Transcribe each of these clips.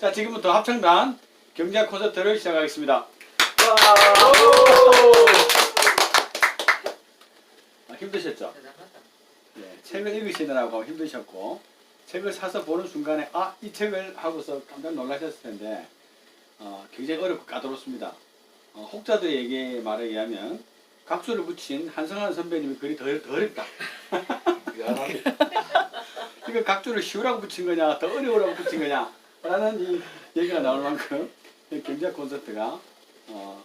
자, 지금부터 합창단 경제학 콘서트를 시작하겠습니다. 힘드셨죠? 네, 책을 읽으시느라고 힘드셨고, 책을 사서 보는 순간에 이 책을 하고서 깜짝 놀라셨을 텐데 굉장히 어렵고 까다롭습니다. 혹자들에게 말에 의하면 각수를 붙인 한성환 선배님의 글이 더 어렵다. 이거 각주를 쉬우라고 붙인 거냐, 더 어려우라고 붙인 거냐 라는 이 얘기가 나올 만큼 경제학 콘서트가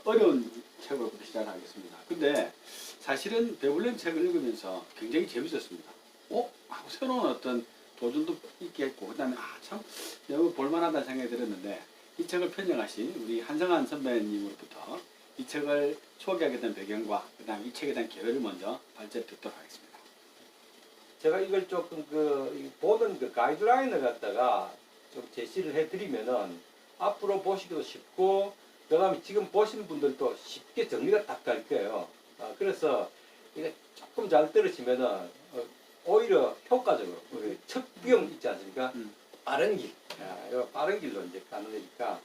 어려운 책으로부터 시작하겠습니다. 근데 사실은 베블렘 책을 읽으면서 굉장히 재밌었습니다. 하고 새로운 어떤 도전도 있게 했고, 그 다음에 참 너무 볼만하다는 생각이 들었는데, 이 책을 편정하신 우리 한성환 선배님으로부터 이 책을 소개하게 된 배경과 그 다음에 이 책에 대한 계획을 먼저 발제를 듣도록 하겠습니다. 제가 이걸 조금 보는 가이드라인을 갖다가 좀 제시를 해드리면은 앞으로 보시기도 쉽고, 그 다음에 지금 보신 분들도 쉽게 정리가 딱 갈 거예요. 그래서 이게 조금 잘 들으시면은 오히려 효과적으로 첫 비용 있지 않습니까? 빠른 길, 빠른 길로 이제 가는 거니까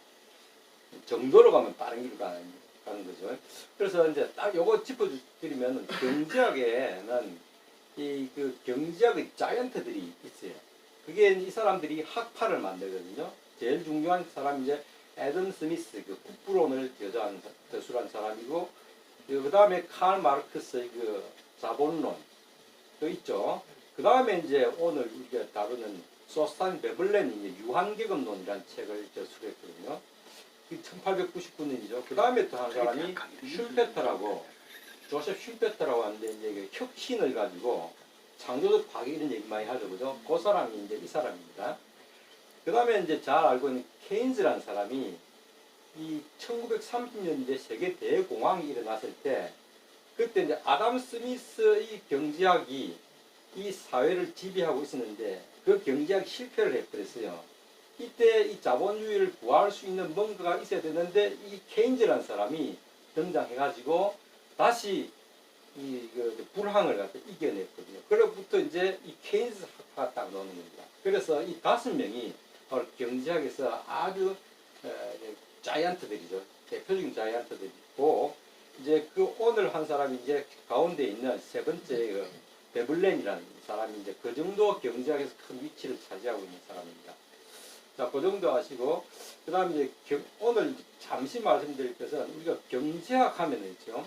정도로 가면 빠른 길로 가는 거죠. 그래서 이제 딱 요거 짚어드리면 경제학에는 경제학의 자이언트들이 있어요. 그게 이 사람들이 학파를 만들거든요. 제일 중요한 사람이 이제 애덤 스미스, 국부론을 저술한 사람이고, 그 다음에 칼 마르크스의 자본론도 있죠. 그 다음에 이제 오늘 우리가 다루는 소스탄 베블렌이 유한계급론이라는 책을 저술했거든요. 1899년이죠. 그 다음에 또 한 사람이 슐페터라고, 조셉 슐페터라고 하는데, 이제 혁신을 가지고 창조적 파괴 이런 얘기 많이 하죠, 그죠? 그 사람이 이제 이 사람입니다. 그 다음에 이제 잘 알고 있는 케인즈라는 사람이 이 1930년대 세계 대공황이 일어났을 때, 그때 이제 아담 스미스의 경제학이 이 사회를 지배하고 있었는데 그 경제학 실패를 해버렸어요. 이때 이 자본주의를 구할 수 있는 뭔가가 있어야 되는데 이 케인즈라는 사람이 등장해가지고 다시 불황을 갖다 이겨냈거든요. 그로부터 이제 이 케인즈 학파가 딱 나오는 겁니다. 그래서 이 5명이 바로 경제학에서 아주 자이언트들이죠. 대표적인 자이언트들이고, 이제 오늘 한 사람이 이제 가운데 있는 세 번째 베블렌이라는 사람이 이제 그 정도 경제학에서 큰 위치를 차지하고 있는 사람입니다. 자, 그 정도 아시고, 그 다음에 이제 오늘 잠시 말씀드릴 것은 우리가 경제학 하면은 있죠.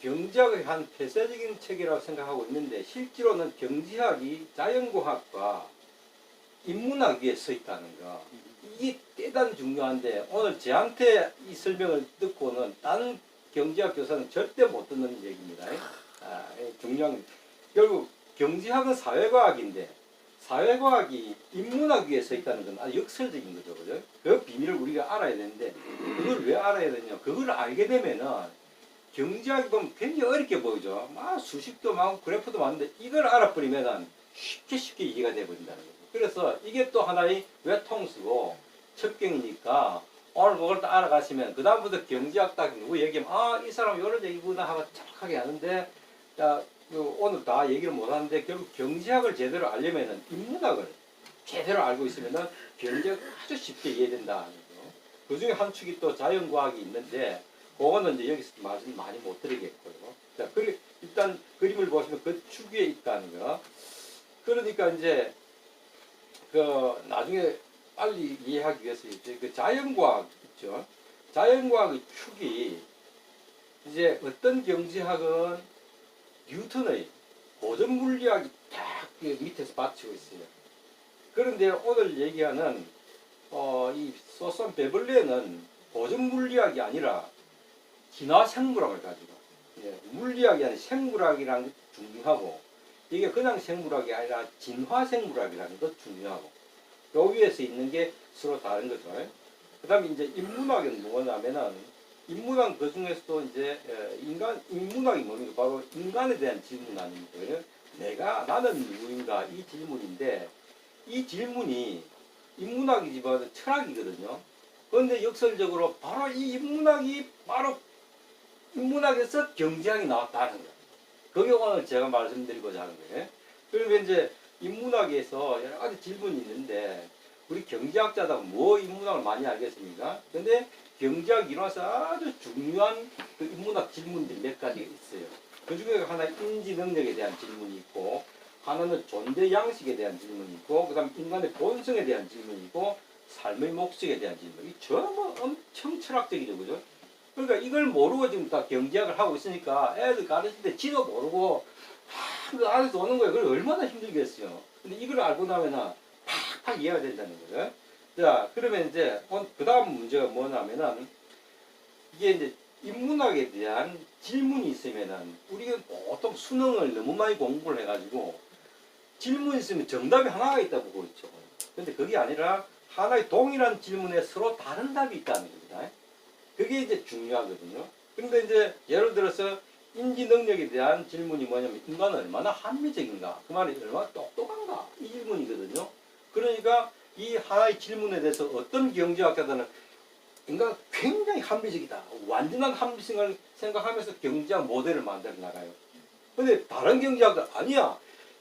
경제학의 한 폐쇄적인 책이라고 생각하고 있는데, 실제로는 경제학이 자연과학과 인문학 위에 서 있다는 거. 이게 대단히 중요한데, 오늘 저한테 이 설명을 듣고는 다른 경제학 교사는 절대 못 듣는 얘기입니다. 중요한, 결국 경제학은 사회과학인데, 사회과학이 인문학 위에 서 있다는 건 아주 역설적인 거죠. 그죠? 그 비밀을 우리가 알아야 되는데, 그걸 왜 알아야 되냐? 그걸 알게 되면은, 경제학이 보면 굉장히 어렵게 보이죠. 막 수식도 많고 그래프도 많은데, 이걸 알아버리면은 쉽게 이해가 돼버린다는 거죠. 그래서 이게 또 하나의 외통수고, 첩경이니까, 오늘 그걸 딱 알아가시면, 그다음부터 경제학 딱 누구 얘기하면, 이 사람 이런 얘기구나 하고 정확하게 아는데, 오늘 다 얘기를 못 하는데, 결국 경제학을 제대로 알려면은 인문학을 제대로 알고 있으면은 경제학 아주 쉽게 이해된다는 거죠. 그 중에 한 축이 또 자연과학이 있는데, 그거는 이제 여기서 말씀 많이 못 드리겠고요. 자, 일단 그림을 보시면 그 축 위에 있다는 거. 그러니까 이제, 나중에 빨리 이해하기 위해서 이제 자연과학 있죠. 자연과학의 축이 이제 어떤 경제학은 뉴턴의 고전 물리학이 딱 밑에서 받치고 있어요. 그런데 오늘 얘기하는 이 소선 베블레는 고전 물리학이 아니라 진화 생물학을 가지고, 물리학이 아니라 생물학이라는 게 중요하고, 이게 그냥 생물학이 아니라 진화 생물학이라는 것도 중요하고, 요 위에서 있는 게 서로 다른 거죠. 그 다음에 이제 인문학은 뭐냐면은, 인문학 그 중에서도 이제 인문학이 뭡니까? 바로 인간에 대한 질문 아닙니까? 나는 누구인가? 이 질문인데, 이 질문이 인문학이지만 철학이거든요. 그런데 역설적으로 바로 이 인문학에서 경제학이 나왔다는 거예요. 그게 오늘 제가 말씀드리고자 하는 거예요. 그러면 이제 인문학에서 여러 가지 질문이 있는데, 우리 경제학자다 뭐 인문학을 많이 알겠습니까? 근데 경제학 이론에서 아주 중요한 그 인문학 질문들이 몇 가지 있어요. 그 중에 하나 인지 능력에 대한 질문이 있고, 하나는 존재 양식에 대한 질문이 있고, 그다음 인간의 본성에 대한 질문이 있고, 삶의 목적에 대한 질문. 이 전부 엄청 철학적이죠, 그죠? 그러니까 이걸 모르고 지금 다 경제학을 하고 있으니까 애들 가르칠 때 지도 모르고 그 안에서 오는 거예요. 그걸 얼마나 힘들겠어요. 근데 이걸 알고 나면은 팍팍 이해가 된다는 거죠. 자, 그러면 이제 그 다음 문제가 뭐냐면은 이게 이제 인문학에 대한 질문이 있으면은 우리가 보통 수능을 너무 많이 공부를 해가지고 질문이 있으면 정답이 하나가 있다고 보고 있죠. 근데 그게 아니라 하나의 동일한 질문에 서로 다른 답이 있다는 겁니다. 그게 이제 중요하거든요. 그런데 이제 예를 들어서 인지 능력에 대한 질문이 뭐냐면 인간은 얼마나 합리적인가, 그 말이 얼마나 똑똑한가 이 질문이거든요. 그러니까 이 하나의 질문에 대해서 어떤 경제학자들은 인간은 굉장히 합리적이다, 완전한 합리성을 생각하면서 경제학 모델을 만들어 나가요. 근데 다른 경제학들 아니야,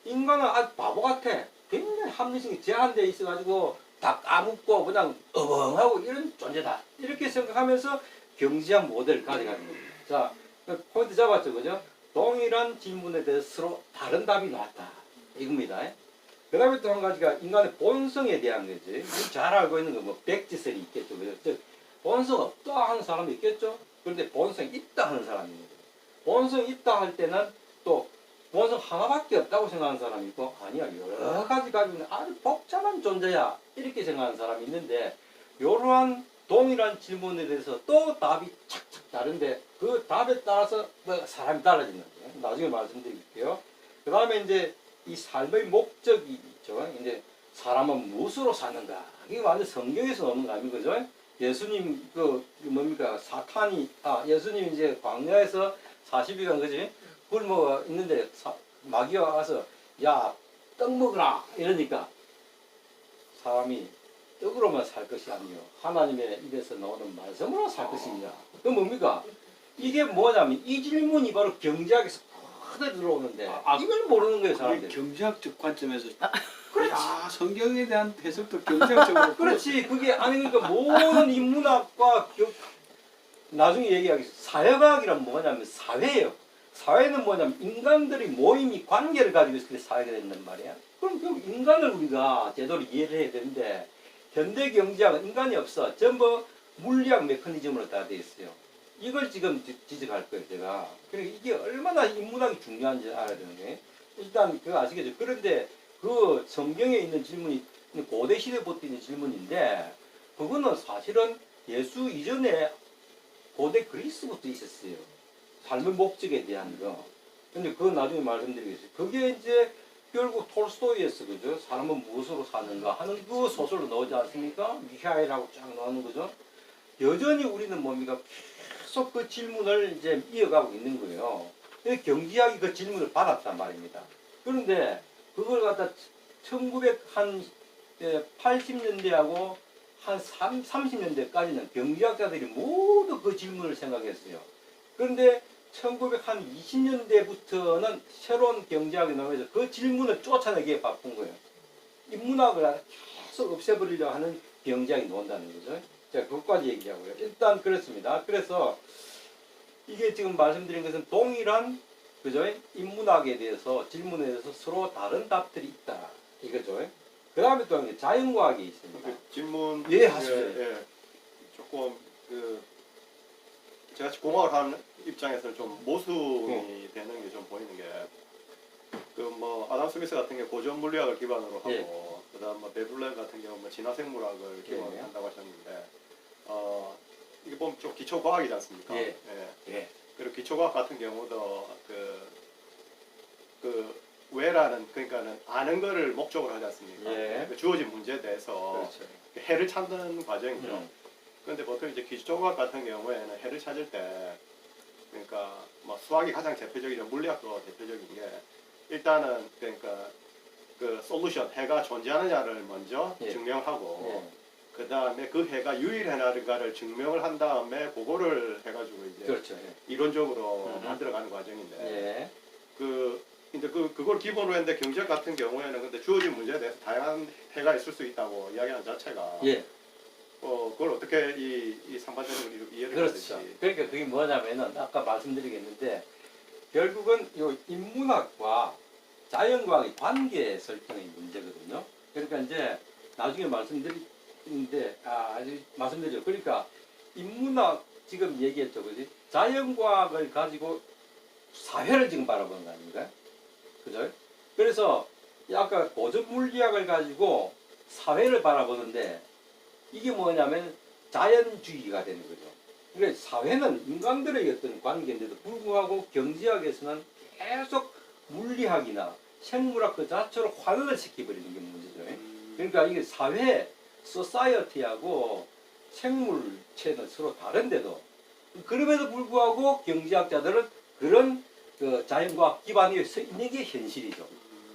인간은 아주 바보 같아, 굉장히 합리성이 제한되어 있어가지고 다 까먹고 그냥 어벙하고 이런 존재다, 이렇게 생각하면서 경제학 모델을 가져가는 겁니다. 자, 포인트 잡았죠, 그죠? 동일한 질문에 대해서 서로 다른 답이 나왔다, 이겁니다. 그 다음에 또 한 가지가 인간의 본성에 대한 거지. 우리 잘 알고 있는 거 뭐 백지설이 있겠죠, 그죠? 즉 본성 없다 하는 사람이 있겠죠? 그런데 본성이 있다 하는 사람이 있는 거예요. 본성이 있다 할 때는 또 본성 하나밖에 없다고 생각하는 사람이 있고, 아니야, 여러 가지 가지고 있는 아주 복잡한 존재야, 이렇게 생각하는 사람이 있는데, 이러한 동일한 질문에 대해서 또 답이 착착 다른데 그 답에 따라서 뭐 사람이 달라지는 거예요. 나중에 말씀드릴게요. 그 다음에 이제 이 삶의 목적이 있죠. 이제 사람은 무엇으로 사는가? 이게 완전 성경에서 나오는 거 아닙니까? 그죠? 예수님 그 뭡니까? 사탄이 예수님 이제 광야에서 40일간 그지? 굶어 있는데 마귀가 와서 야, 떡 먹으라 이러니까 사람이 떡으로만 살 것이 아니요 하나님의 입에서 나오는 말씀으로 살 것이냐. 그건 뭡니까? 이게 뭐냐면 이 질문이 바로 경제학에서 크게 들어오는데 이걸 모르는 거예요, 사람들이. 경제학적 관점에서 그렇지. 야, 성경에 대한 해석도 경제학적으로 그렇지. 그게 아니니까 모든 인문학과 나중에 얘기하겠습니다. 사회과학이란 뭐냐면 사회예요. 사회는 뭐냐면 인간들이 모임이 관계를 가지고 있을 때 사회가 된단 말이야. 그럼 인간을 우리가 제대로 이해를 해야 되는데, 현대 경제학은 인간이 없어. 전부 물리학 메커니즘으로 다 되어 있어요. 이걸 지금 지적할 거예요, 제가. 그러니까 이게 얼마나 인문학이 중요한지 알아야 되는 거예요. 일단 그거 아시겠죠? 그런데 그 성경에 있는 질문이 고대 시대부터 있는 질문인데, 그거는 사실은 예수 이전에 고대 그리스부터 있었어요. 삶의 목적에 대한 거. 근데 그건 나중에 말씀드리겠습니다. 그게 이제 결국 톨스토이에서, 그죠? 사람은 무엇으로 사는가 하는 그 소설로 나오지 않습니까? 미하엘하고 쫙 나오는 거죠. 여전히 우리는 뭡니까? 계속 그 질문을 이제 이어가고 있는 거예요. 근데 경제학이 그 질문을 받았단 말입니다. 그런데 그걸 갖다 1980년대하고 한 30년대까지는 경제학자들이 모두 그 질문을 생각했어요. 그런데 1920년대부터는 새로운 경제학이 나오면서 그 질문을 쫓아내기에 바쁜 거예요. 인문학을 계속 없애버리려 하는 경제학이 나온다는 거죠. 자, 그것까지 얘기하고요. 일단 그렇습니다. 그래서 이게 지금 말씀드린 것은 동일한, 그죠? 인문학에 대해서 질문에 대해서 서로 다른 답들이 있다, 이거죠. 그 다음에 또 자연과학이 있습니다. 그 질문 예, 하시죠. 예, 조금 제가 공학을 하는 입장에서는 좀 모순이 되는 게 좀 보이는 게, 그 뭐 아담 스미스 같은 게 고전 물리학을 기반으로 하고, 예. 그다음 뭐 베블렌 같은 경우 뭐 진화생물학을 기반으로 예. 한다고 하셨는데, 이게 보면 좀 기초 과학이지 않습니까? 예. 예. 예. 그리고 기초 과학 같은 경우도 왜라는, 그러니까는 아는 거를 목적으로 하지 않습니까? 예. 그 주어진 문제에 대해서 그렇죠. 해를 찾는 과정이죠. 그런데 보통 이제 기초과학 같은 경우에는 해를 찾을 때, 그러니까 뭐 수학이 가장 대표적이죠. 물리학도 대표적인 게, 일단은 그러니까 그 솔루션, 해가 존재하느냐를 먼저 예. 증명하고, 예. 그 다음에 그 해가 유일하는가를 증명을 한 다음에 그거를 해가지고 이제 그렇죠. 예. 이론적으로 만들어가는 과정인데, 예. 그 이제 그걸 기본으로 했는데 경제학 같은 경우에는 근데 주어진 문제에 대해서 다양한 해가 있을 수 있다고 이야기하는 자체가 예. 그걸 어떻게 이 상반적으로 이해를 해야 될지. 그렇죠. 그러니까 그게 뭐냐면은 아까 말씀드리겠는데 결국은 이 인문학과 자연과학의 관계 설정의 문제거든요. 그러니까 이제 나중에 말씀드리는데 아주 말씀드리죠. 그러니까 인문학 지금 얘기했죠, 그지? 자연과학을 가지고 사회를 지금 바라보는 거 아닌가요? 그죠? 그래서 아까 고전 물리학을 가지고 사회를 바라보는데 이게 뭐냐면 자연주의가 되는 거죠. 그러니까 사회는 인간들의 어떤 관계인데도 불구하고 경제학에서는 계속 물리학이나 생물학 그 자체로 환원을 시켜버리는 게 문제죠. 그러니까 이게 사회, 소사이어티하고 생물체는 서로 다른데도 그럼에도 불구하고 경제학자들은 그런 그 자연과학 기반이 서 있는 게 현실이죠.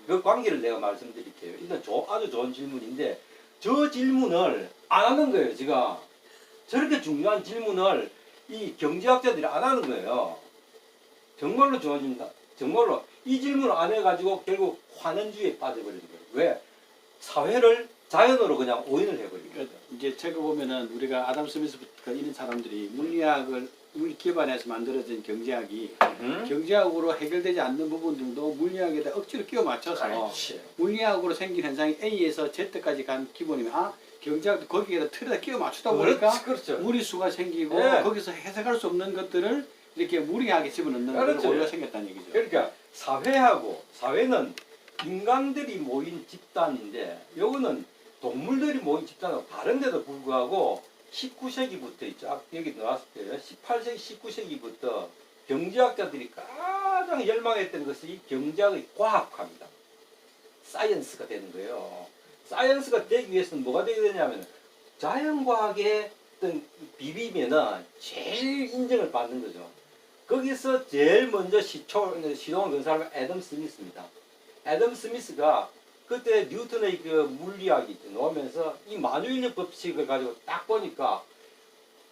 그 관계를 내가 말씀드릴게요. 일단 아주 좋은 질문인데 저 질문을 안 하는 거예요, 지가. 저렇게 중요한 질문을 이 경제학자들이 안 하는 거예요. 정말로 좋은 질문다. 정말로 이 질문을 안 해가지고 결국 환원주의에 빠져버리는 거예요. 왜? 사회를 자연으로 그냥 오인을 해버리는 거예요. 그러니까 이제 책을 보면은 우리가 아담 스미스부터 이런 사람들이 물리학을 물 기반해서 만들어진 경제학이 경제학으로 해결되지 않는 부분들도 물리학에다 억지로 끼워 맞춰서 그렇지. 물리학으로 생긴 현상이 A에서 Z까지 간 기본이면 경제학도 거기에다 틀에다 끼워 맞추다 보니까 그렇죠. 무리수가 생기고 네. 거기서 해석할 수 없는 것들을 이렇게 무리하게 집어넣는 그렇죠. 그런 오류가 생겼다는 얘기죠. 그러니까 사회는 인간들이 모인 집단인데 요거는 동물들이 모인 집단하고 다른데도 불구하고 19세기부터 있죠. 여기 나왔을 때요. 18세기, 19세기부터 경제학자들이 가장 열망했던 것이 경제학의 과학화입니다. 사이언스가 되는 거예요. 사이언스가 되기 위해서는 뭐가 되게 되냐면 자연과학의 어떤 비비면은 제일 인정을 받는 거죠. 거기서 제일 먼저 시동을 건 사람은 애덤 스미스입니다. 애덤 스미스가 그때 뉴턴의 그 물리학이 나오면서 이 만유인력 법칙을 가지고 딱 보니까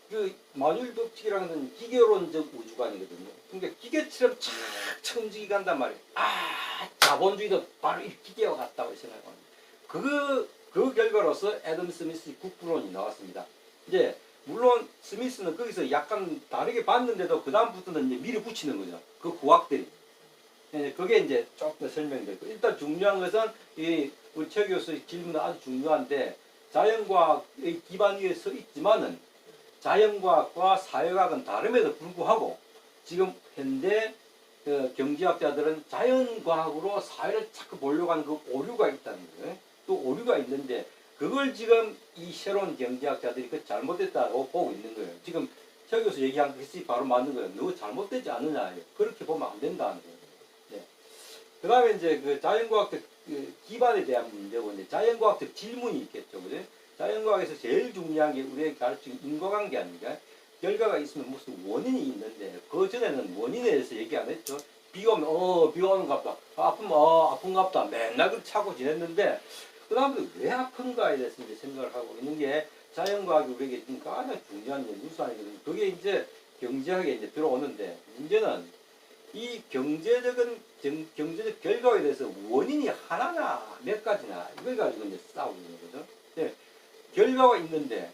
그 만유인력 법칙이라는 건 기계론적 우주관이거든요. 그러니까 기계처럼 착착 움직이 간단 말이에요. 자본주의도 바로 이 기계와 같다고 생각합니다. 그 결과로서 애덤 스미스의 국부론이 나왔습니다. 이제 물론 스미스는 거기서 약간 다르게 봤는데도 그 다음부터는 이제 밀어붙이는 거죠. 그 구학들이. 그게 이제 조금 더 설명되고 일단 중요한 것은 우리 최 교수의 질문은 아주 중요한데 자연과학의 기반 위에 서 있지만은 자연과학과 사회과학은 다름에도 불구하고 지금 현대 경제학자들은 자연과학으로 사회를 자꾸 보려고 하는 그 오류가 있다는 거예요. 또 오류가 있는데 그걸 지금 이 새로운 경제학자들이 그 잘못됐다고 보고 있는 거예요. 지금 최 교수 얘기한 것이 바로 맞는 거예요. 너 잘못되지 않느냐. 그렇게 보면 안 된다는 거예요. 네. 그 다음에 이제 그 자연과학적 기반에 대한 문제고, 이제 자연과학적 질문이 있겠죠. 그죠? 자연과학에서 제일 중요한 게 우리에게 가르친 인과관계 아닙니까? 결과가 있으면 무슨 원인이 있는데, 그 전에는 원인에 대해서 얘기 안 했죠. 비가 오면, 비가 오는갑다. 아픈갑다. 맨날 그렇게 차고 지냈는데, 그 다음부터 왜 아픈가에 대해서 이제 생각을 하고 있는 게 자연과학이 우리에게 가장 중요한 유산이거든요. 그게 이제 경제학에 이제 들어오는데, 문제는 이 경제적 결과에 대해서 원인이 하나나 몇 가지나 이걸 가지고 이제 싸우고 있는 거죠. 네. 결과가 있는데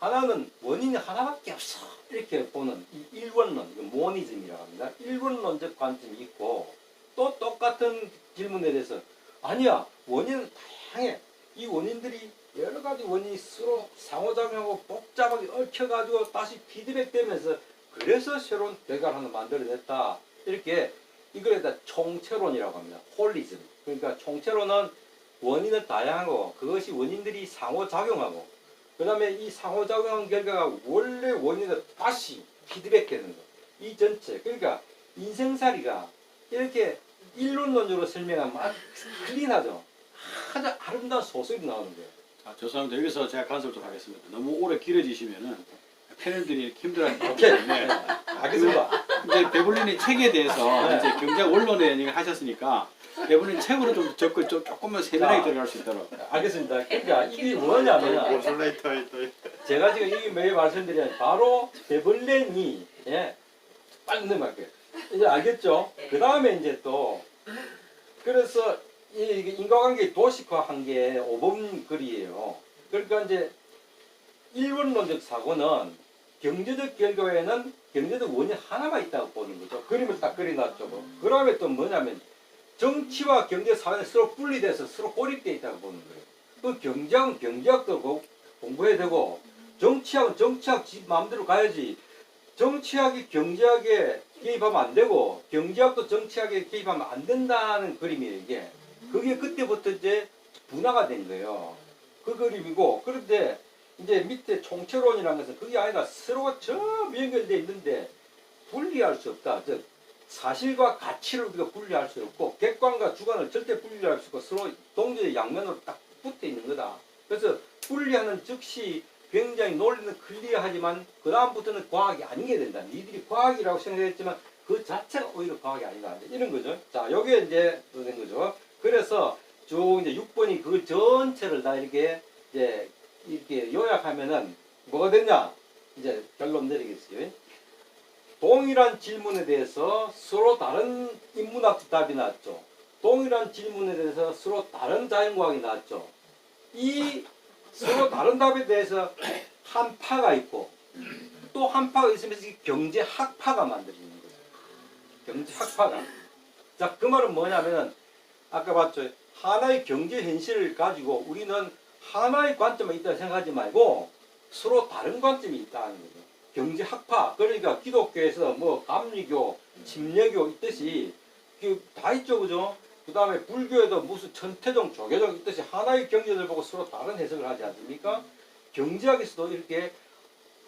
하나는 원인이 하나밖에 없어 이렇게 보는 이 일원론, 모니즘이라고 합니다. 일원론적 관점이 있고 또 똑같은 질문에 대해서 아니야 원인은 다양해. 이 원인들이 여러 가지 원인이 서로 상호작용하고 복잡하게 얽혀가지고 다시 피드백되면서 그래서 새로운 결과를 하나 만들어냈다. 이렇게 이걸 갖다 총체론이라고 합니다. 홀리즘. 그러니까 총체론은 원인은 다양하고 그것이 원인들이 상호작용하고 그 다음에 이 상호작용한 결과가 원래 원인을 다시 피드백하는 거. 이 전체. 그러니까 인생살이가 이렇게 일론론적으로 설명하면 아주 클린하죠. 아주 아름다운 소설이 나오는 거예요. 죄송합니다. 여기서 제가 간섭 좀 하겠습니다. 너무 오래 길어지시면은 패널들이 이렇게 힘들어하기 오케이. 때문에 알겠습니다. 이제 베블린의 책에 대해서 네. 이제 경제학 원론에 얘기를 하셨으니까 베블린 책으로 좀 적고 조금만 세밀하게 들어갈 수 있도록. 알겠습니다. 그러니까 이게 뭐냐면 오슬레이터에 또 제가 지금 이게 왜 말씀드리냐면 바로 베블렌이 빨리 넘어갈게요. 이제 알겠죠? 그 다음에 이제 또 그래서 이게 인과관계 도식화한 게 5번 글이에요. 그러니까 이제 일원론적 사고는 경제적 결과에는 경제적 원인 하나만 있다고 보는 거죠. 그림을 딱 그려놨죠. 그 다음에 또 뭐냐면 정치와 경제 사회는 서로 분리돼서 서로 고립되어 있다고 보는 거예요. 또 경제학은 경제학도 공부해야 되고 정치학은 정치학 지 마음대로 가야지. 정치학이 경제학에 개입하면 안 되고 경제학도 정치학에 개입하면 안 된다는 그림이에요. 이게 그게 그때부터 이제 분화가 된 거예요. 그 그림이고 그런데 이제 밑에 총체론이라는 것은 그게 아니라 서로가 저 연결되어 있는데 분리할 수 없다. 즉 사실과 가치를 우리가 분리할 수 없고 객관과 주관을 절대 분리할 수 없고 서로 동전의 양면으로 딱 붙어 있는 거다. 그래서 분리하는 즉시 굉장히 논리는 클리어하지만 그 다음부터는 과학이 아니게 된다. 니들이 과학이라고 생각했지만 그 자체가 오히려 과학이 아니다. 이런 거죠. 자, 요게 이제 된 거죠. 그래서 쭉 이제 6번이 그 전체를 다 이렇게 이제 이렇게 요약하면은 뭐가 됐냐? 이제 결론 내리겠어요. 동일한 질문에 대해서 서로 다른 인문학 답이 나왔죠. 동일한 질문에 대해서 서로 다른 자연과학이 나왔죠. 이 서로 다른 답에 대해서 한 파가 있고 또 한 파가 있으면서 경제학파가 만들어지는 거죠. 경제학파가. 자, 그 말은 뭐냐면은 아까 봤죠. 하나의 경제 현실을 가지고 우리는 하나의 관점만 있다고 생각하지 말고 서로 다른 관점이 있다는 거죠. 경제학파, 그러니까 기독교에서 뭐 감리교, 침례교 있듯이 다 있죠, 그죠? 그 다음에 불교에도 무슨 천태종, 조계종 있듯이 하나의 경제를 보고 서로 다른 해석을 하지 않습니까? 경제학에서도 이렇게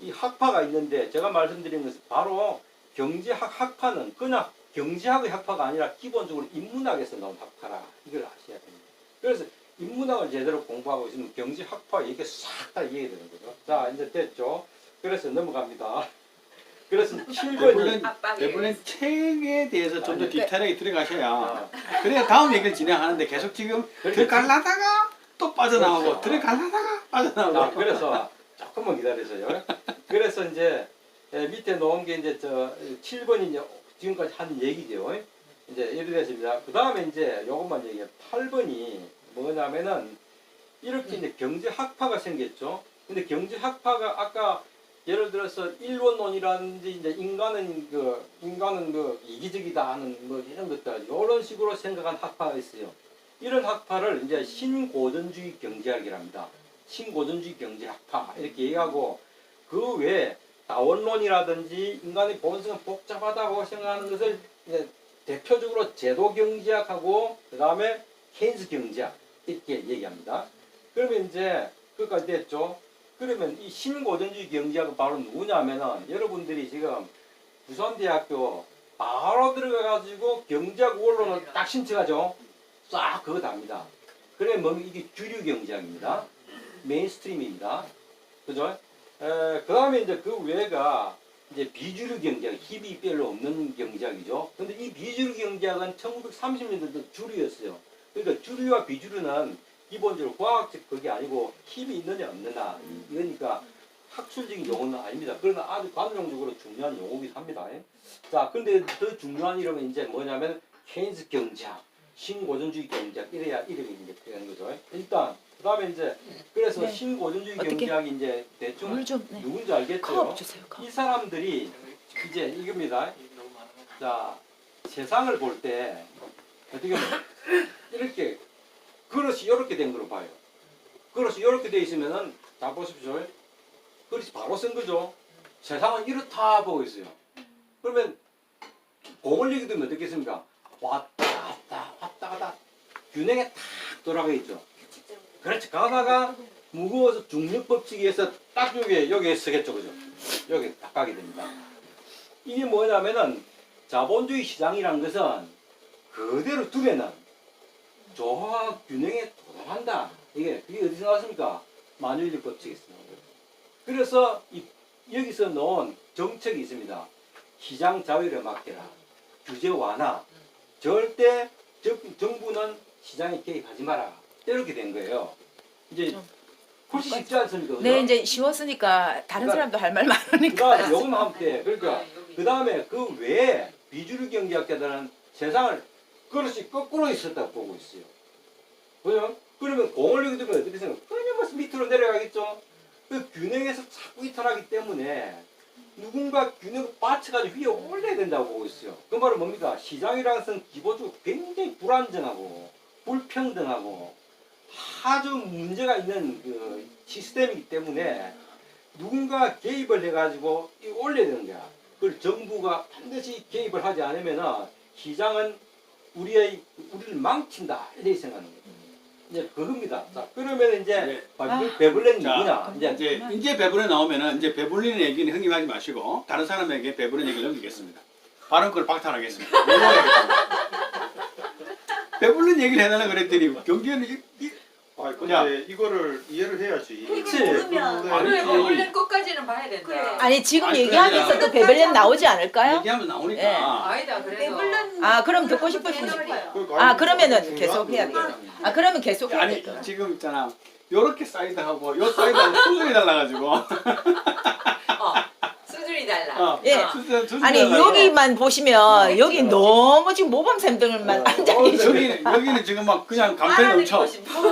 이 학파가 있는데 제가 말씀드린 것은 바로 경제학 학파는 그냥 경제학의 학파가 아니라 기본적으로 인문학에서 나온 학파라 이걸 아셔야 됩니다. 그래서 인문학을 제대로 공부하고 있으면 경제학파 이게 싹 다 이해되는 거죠. 자, 이제 됐죠. 그래서 넘어갑니다. 그래서 7번이 대부분 책에 대해서 좀 더 아니, 디테일하게 들어가셔야 그래야 다음 얘기를 진행하는데 계속 지금 그렇게 들어가려다가 또 빠져나오고 그렇죠. 들어가려다가 빠져나오고 자, 그래서 조금만 기다리세요. 그래서 이제 밑에 놓은 게 이제 저 7번이 이제 지금까지 한 얘기죠. 이제 예를 들었습니다. 그 다음에 이제 요것만 얘기해요. 8번이 뭐냐면은 이렇게 이제 경제학파가 생겼죠. 근데 경제학파가 아까 예를 들어서 일원론이라든지 이제 인간은 이기적이다 하는 뭐 이런 것들 이런 식으로 생각한 학파가 있어요. 이런 학파를 이제 신고전주의 경제학이랍니다. 신고전주의 경제학파 이렇게 얘기하고 그 외에 다원론이라든지 인간의 본성은 복잡하다고 생각하는 것을 이제 대표적으로 제도 경제학하고 그 다음에 케인스 경제학 이렇게 얘기합니다. 그러면 이제 그까지 됐죠. 그러면 이 신고전주의 경제학은 바로 누구냐면은 여러분들이 지금 부산대학교 바로 들어가가지고 경제학 원론을 딱 신청하죠. 싹 그거 답니다. 그래 뭐 이게 주류 경제학입니다. 메인스트림입니다. 그죠? 그 다음에 이제 그 외가 이제 비주류 경제학, 힘이 별로 없는 경제학이죠. 근데 이 비주류 경제학은 1930년대도 주류였어요. 그러니까 주류와 비주류는 기본적으로 과학적 그게 아니고 힘이 있느냐 없느냐 이거니까 학술적인 용어는 아닙니다. 그러나 아주 관용적으로 중요한 용어이긴 합니다. 자, 근데 더 중요한 이름은 이제 뭐냐면 케인스 경제학, 신고전주의 경제학 이래야 이름이 이제 되는 거죠. 일단 그 다음에 이제 그래서 네. 신고전주의 어떻게? 경제학이 이제 대충 네. 누군지 알겠죠? 컵 주세요. 컵. 이 사람들이 이제 이겁니다. 자, 세상을 볼 때 어떻게 보면 이렇게 그릇이 이렇게 된 거로 봐요. 그릇이 이렇게 돼 있으면은 자 보십시오. 그릇이 바로 쓴 거죠. 세상은 이렇다 보고 있어요. 그러면 공을 얘기 들으면 어떻겠습니까? 왔다 갔다 왔다 갔다 균형에 탁 돌아가 있죠. 그렇지. 가다가 무거워서 중력 법칙에 의해서 딱 여기에 서겠죠. 그죠? 여기 딱 가게 됩니다. 이게 뭐냐면은 자본주의 시장이란 것은 그대로 두면은 조화 균형에 도달한다. 그게 어디서 나왔습니까? 만유인력 법칙에서 나온 거예요. 그래서 여기서 놓은 정책이 있습니다. 시장 자유를 맡겨라. 규제 완화. 절대 정부는 시장에 개입하지 마라. 이렇게 된 거예요. 이제 훨씬 쉽지 않습니까? 그죠? 네, 이제 쉬웠으니까 다른 그러니까- 사람도 할 말 많으니까. 그러니까 요것만 하면 돼. 그러니까 그 다음에 그 외에 비주류 경제학자들은 세상을 그릇이 거꾸로 있었다고 보고 있어요. 그죠? 그러면 공을 여기 두면 어떻게 생각해요? 끊임없이 밑으로 내려가겠죠? 그 균형에서 자꾸 이탈하기 때문에 누군가 균형을 받쳐가지고 위에 올려야 된다고 보고 있어요. 그 말은 뭡니까? 시장이라는 것은 기본적으로 굉장히 불안정하고 불평등하고 아주 문제가 있는 그 시스템이기 때문에 누군가 개입을 해가지고 올려야 되는 거야. 그걸 정부가 반드시 개입을 하지 않으면 시장은 우리를 망친다 이렇게 생각하는 거예요. 이제 그겁니다. 자, 그러면 이제 네. 배불렌이 자, 누구냐? 이제 배불리 나오면은 이제 배불리는 얘기는 흥림하지 마시고 다른 사람에게 배불리 얘기를 넘기겠습니다. 발언권을 박탈하겠습니다. 배불리 얘기를 해달라 그랬더니 경기는 아 근데 이거를 이해를 해야지. 그치. 모르면 아니, 그래, 그- 원래 끝까지는 봐야 된다. 그래. 아니 지금 아니, 얘기하면서 그게 또 베벨렌 나오지 않을까요? 얘기하면 나오니까. 예. 아니다, 그래도. 배불른 아, 그럼 듣고 싶으신 싶어요. 그러면은 계속 해야 돼요. 아 그러면 계속 해야 아니 돼요. 지금 있잖아. 요렇게 사이드하고 요 사이드하고 수준이 달라가지고. 수준이 달라. 예. 수준이 아니 달라가지고. 여기만 보시면 여기 너무 지금 모범생들만 앉아 계시고 여기는 지금 막 그냥 감탄이 넘쳐.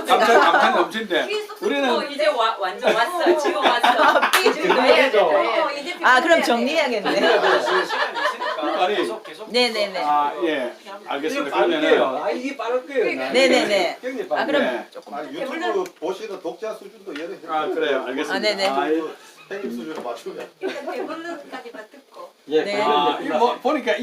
감탄이 넘치는데 우리는 이제 완전 왔어. 지금 왔어. 지금 해야 돼. 이제 아 그럼 정리해야겠네. 시간이 있으니까. 아니 네네네. 아 예. 알겠습니다. 이게 빠를 거예요. 그러면은 아 이게 빠를 거예요. 네네네. 굉장히 아 빠를 그럼 네. 조금 아, 유튜브 보시는 독자 수준도 예를 들어. 아 그래요. 알겠습니다. 아, 네네. 생김 수준을 맞추면. 일단 배불른까지만 듣고. 예, 네. 배불른 아, 이제 이뭐 보니까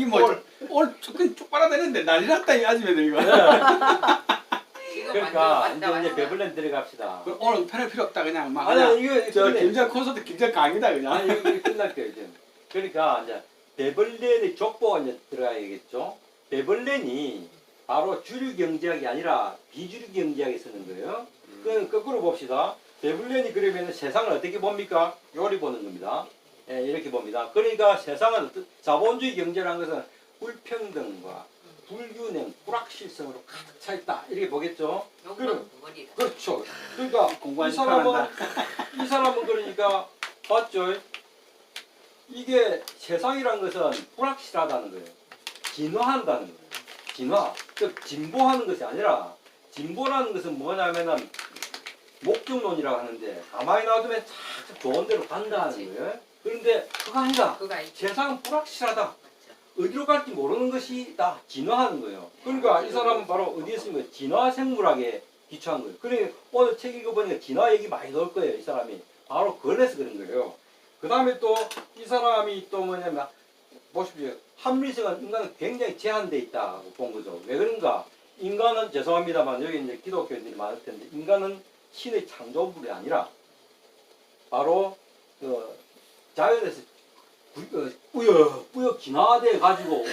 오늘 쭉 빨아대는데 난리 났다 이 아줌매들 이거. 지금 그러니까 완전 이제 왔다 이제 왔다. 배불렌 들어갑시다. 그럼 오늘 편할 필요 없다 그냥 막 아니 그냥 이거 저 근데- 김장 콘서트 김장 강의다 그냥. 아니 이거 끝날 거예요 이제. 그러니까 이제 배벌렌의 족보가 이제 들어가야겠죠. 배벌렌이 바로 주류 경제학이 아니라 비주류 경제학에 쓰는 거예요. 그럼 거꾸로 봅시다. 배벌렌이 그러면 세상을 어떻게 봅니까? 요리 보는 겁니다. 예, 이렇게 봅니다. 그러니까 세상은 자본주의 경제라는 것은 불평등과 불균형, 불확실성으로 가득 차 있다. 이렇게 보겠죠. 욕망 머리가. 그렇죠. 그러니까 공부하지 이 사람은 그러니까 봤죠. 이게 세상이란 것은 불확실하다는 거예요. 진화한다는 거예요. 진화. 즉 진보하는 것이 아니라 진보라는 것은 뭐냐면은 목적론이라고 하는데 가만히 놔두면 참 좋은 데로 간다는 거예요. 그런데 그거 아니다. 그거 알지? 세상은 불확실하다. 어디로 갈지 모르는 것이다. 진화하는 거예요. 그러니까 이 사람은 바로 어디에 쓰는 진화 생물학에 기초한 거예요. 그러니까 오늘 책 읽어보니까 진화 얘기 많이 나올 거예요. 이 사람이. 바로 그래서 그런 거예요. 그 다음에 또 이 사람이 또 뭐냐면 보십시오. 합리성은 인간은 굉장히 제한되어 있다고 본 거죠. 왜 그런가? 인간은 죄송합니다만 여기 이제 기독교인들이 많을 텐데 인간은 신의 창조물이 아니라 바로 그 자연에서 뿌옇 진화돼 가지고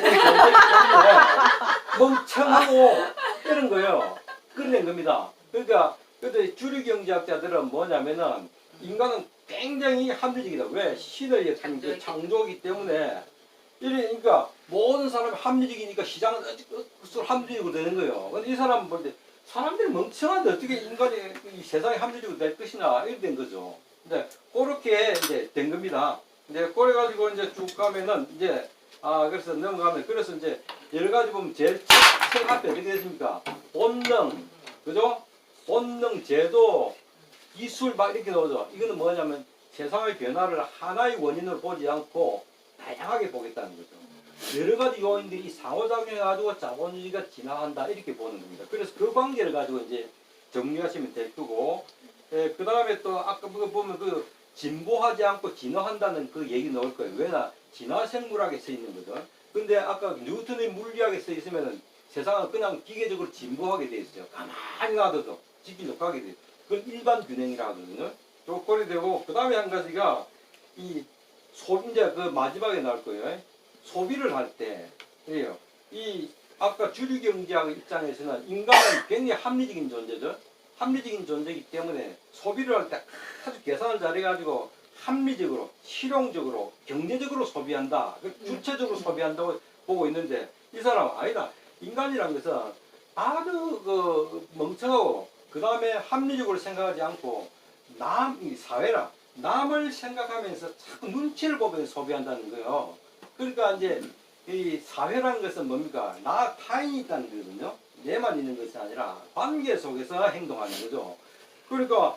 멍청하고 이런 거예요. 그런 겁니다. 그러니까 근데 주류 경제학자들은 뭐냐면은 인간은 굉장히 합리적이다. 왜? 신의 그 창조이기 때문에 그러니까 모든 사람이 합리적이니까 시장은 어쩔 합리적으로 되는 거예요. 근데 이 사람은 볼 때 사람들이 멍청한데 어떻게 인간이 이 세상이 합리적으로 될 것이나 이렇게 된 거죠. 근데 그렇게 이제 된 겁니다. 이제 그래가지고 이제 쭉 가면은 이제 그래서 넘어가면 그래서 이제 여러 가지 보면 제일 책 앞에 어떻게 됐습니까? 본능, 그죠? 본능, 제도, 기술 막 이렇게 나오죠. 이거는 뭐냐면 세상의 변화를 하나의 원인으로 보지 않고 다양하게 보겠다는 거죠. 여러 가지 요인들이 상호작용해가지고 자본주의가 진화한다 이렇게 보는 겁니다. 그래서 그 관계를 가지고 이제 정리하시면 될 거고, 그 다음에 또 아까 보면 그 진보하지 않고 진화한다는 그 얘기 나올 거예요. 왜냐? 진화 생물학에 써 있는 거죠. 근데 아까 뉴턴의 물리학에 써 있으면은 세상은 그냥 기계적으로 진보하게 돼 있어요. 가만히 놔둬도 지키려고 가게 돼요. 그건 일반 균형이라 하거든요. 요거리 되고 그 다음에 한 가지가 이 소비 이제 그 마지막에 나올 거예요. 소비를 할 때 그래요. 이 아까 주류 경제학 입장에서는 인간은 굉장히 합리적인 존재죠. 합리적인 존재이기 때문에 소비를 할 때 아주 계산을 잘해가지고 합리적으로, 실용적으로, 경제적으로 소비한다. 주체적으로 소비한다고 보고 있는데 이 사람은 아니다. 인간이란 것은 아주 그 멍청하고 그 다음에 합리적으로 생각하지 않고 이 사회라 남을 생각하면서 자꾸 눈치를 보면서 소비한다는 거예요. 그러니까 이제 이 사회라는 것은 뭡니까? 나 타인이 있다는 거거든요. 내만 있는 것이 아니라 관계 속에서 행동하는 거죠. 그러니까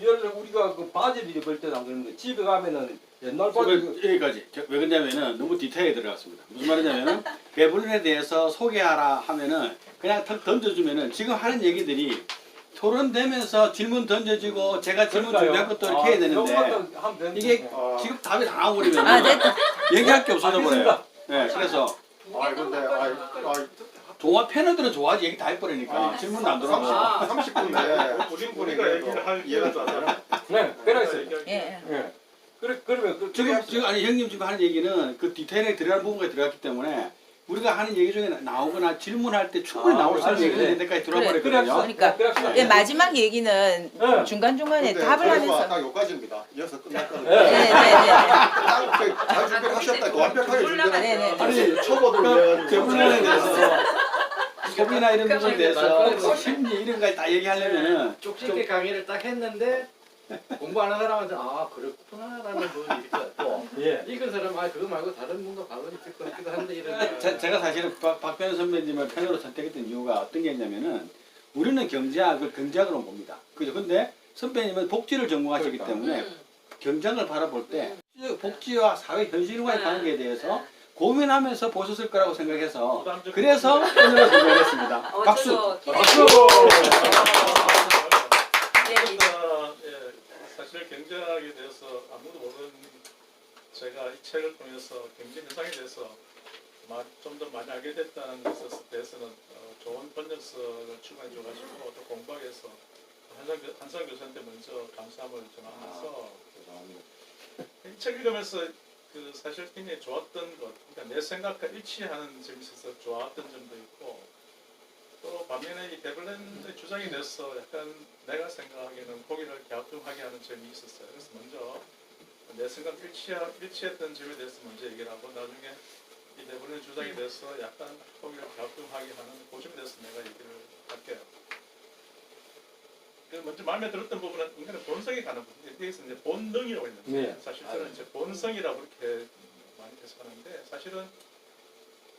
예를 들어 우리가 그 바지를 입을 때도 안 그러는 거 집에 가면은 옛날 바지 여기까지. 왜 그러냐면은 너무 디테일에 들어갔습니다. 무슨 말이냐면은 배불린에 대해서 소개하라 하면은 그냥 턱 던져주면은 지금 하는 얘기들이 토론되면서 질문 던져지고 제가 질문 준비한 것도 이렇게 해야 되는데 이게 지금 답이 다 나와버리면 아, 됐다. 얘기할 게 없어져 버려요. 네, 그래서 좋아 패널들은 좋아하지 얘기 다 해버리니까 질문은 안 들어가고 30분 내에 우리가 얘기를 할 이해가 기회도 안 되잖아. 네, 그랬어요. 예. 예. 그러면 지금 아니 형님 지금 하는 얘기는 그 디테일에 들어가는 부분에 들어갔기 때문에 우리가 하는 얘기 중에 나오거나 질문할 때 충분히 나올 수 있는 알겠어요. 얘기가 될 때까지 들어버렸거든요. 그러니까 그럽시다. 예, 마지막 얘기는 네. 중간중간에 근데 답을 저희가 하면서 딱 여기까지입니다. 이어서 끝났거든요. 네. 네네네. 잘 준비하셨다. 완벽하게 네네. 준비하셨다. 아니 초보들 위해가지고 대불란에 대해서 소비나 이런 부분에 대해서 심리 이런 거 다 얘기하려면은 쪽집게 강의를 딱 했는데 공부하는 사람한테 아 그렇구나라는 부분이 있고 예. 읽은 사람 아 그거 말고 다른 뭔가 방언이 있을 것 같기도 한데 이런 제가 사실은 박변 선배님을 팬으로 선택했던 이유가 어떤 게 있냐면은 우리는 경제학을 경제학으로 봅니다. 그죠? 근데 선배님은 복지를 전공하시기 때문에 경제학을 바라볼 때 복지와 사회 현실과의 관계에 대해서 고민하면서 보셨을 거라고 생각해서 그래서 오늘을 선정했습니다. 박수! 박수! 사실 경제학에 대해서 아무도 모르는 제가 이 책을 통해서 경제 현상에 대해서 좀 더 많이 알게 됐다는 것에 대해서는 좋은 번역서를 출간해 줘가지고 또 공부하게 해서 한상 교수한테 먼저 감사함을 전하면서 이 책 읽으면서 그 사실 굉장히 좋았던 것, 그러니까 내 생각과 일치하는 점이 있어서 좋았던 점도 있고 또 반면에 이 데블렌의 주장에 대해서 약간 내가 생각하기에는 고개를 갸우뚱하게 하는 점이 있었어요. 그래서 먼저 내 생각 일치했던 점에 대해서 먼저 얘기를 하고 나중에 이 데블렌의 주장에 대해서 약간 고개를 갸우뚱하게 하는 그 점에 대해서 내가 얘기를 할게요. 먼저 마음에 들었던 부분은 인간의 본성에 관한 부분. 여기서 이제 본능이라고 했는데 네. 사실 저는 이제 본성이라고 그렇게 많이 해석하는데 사실은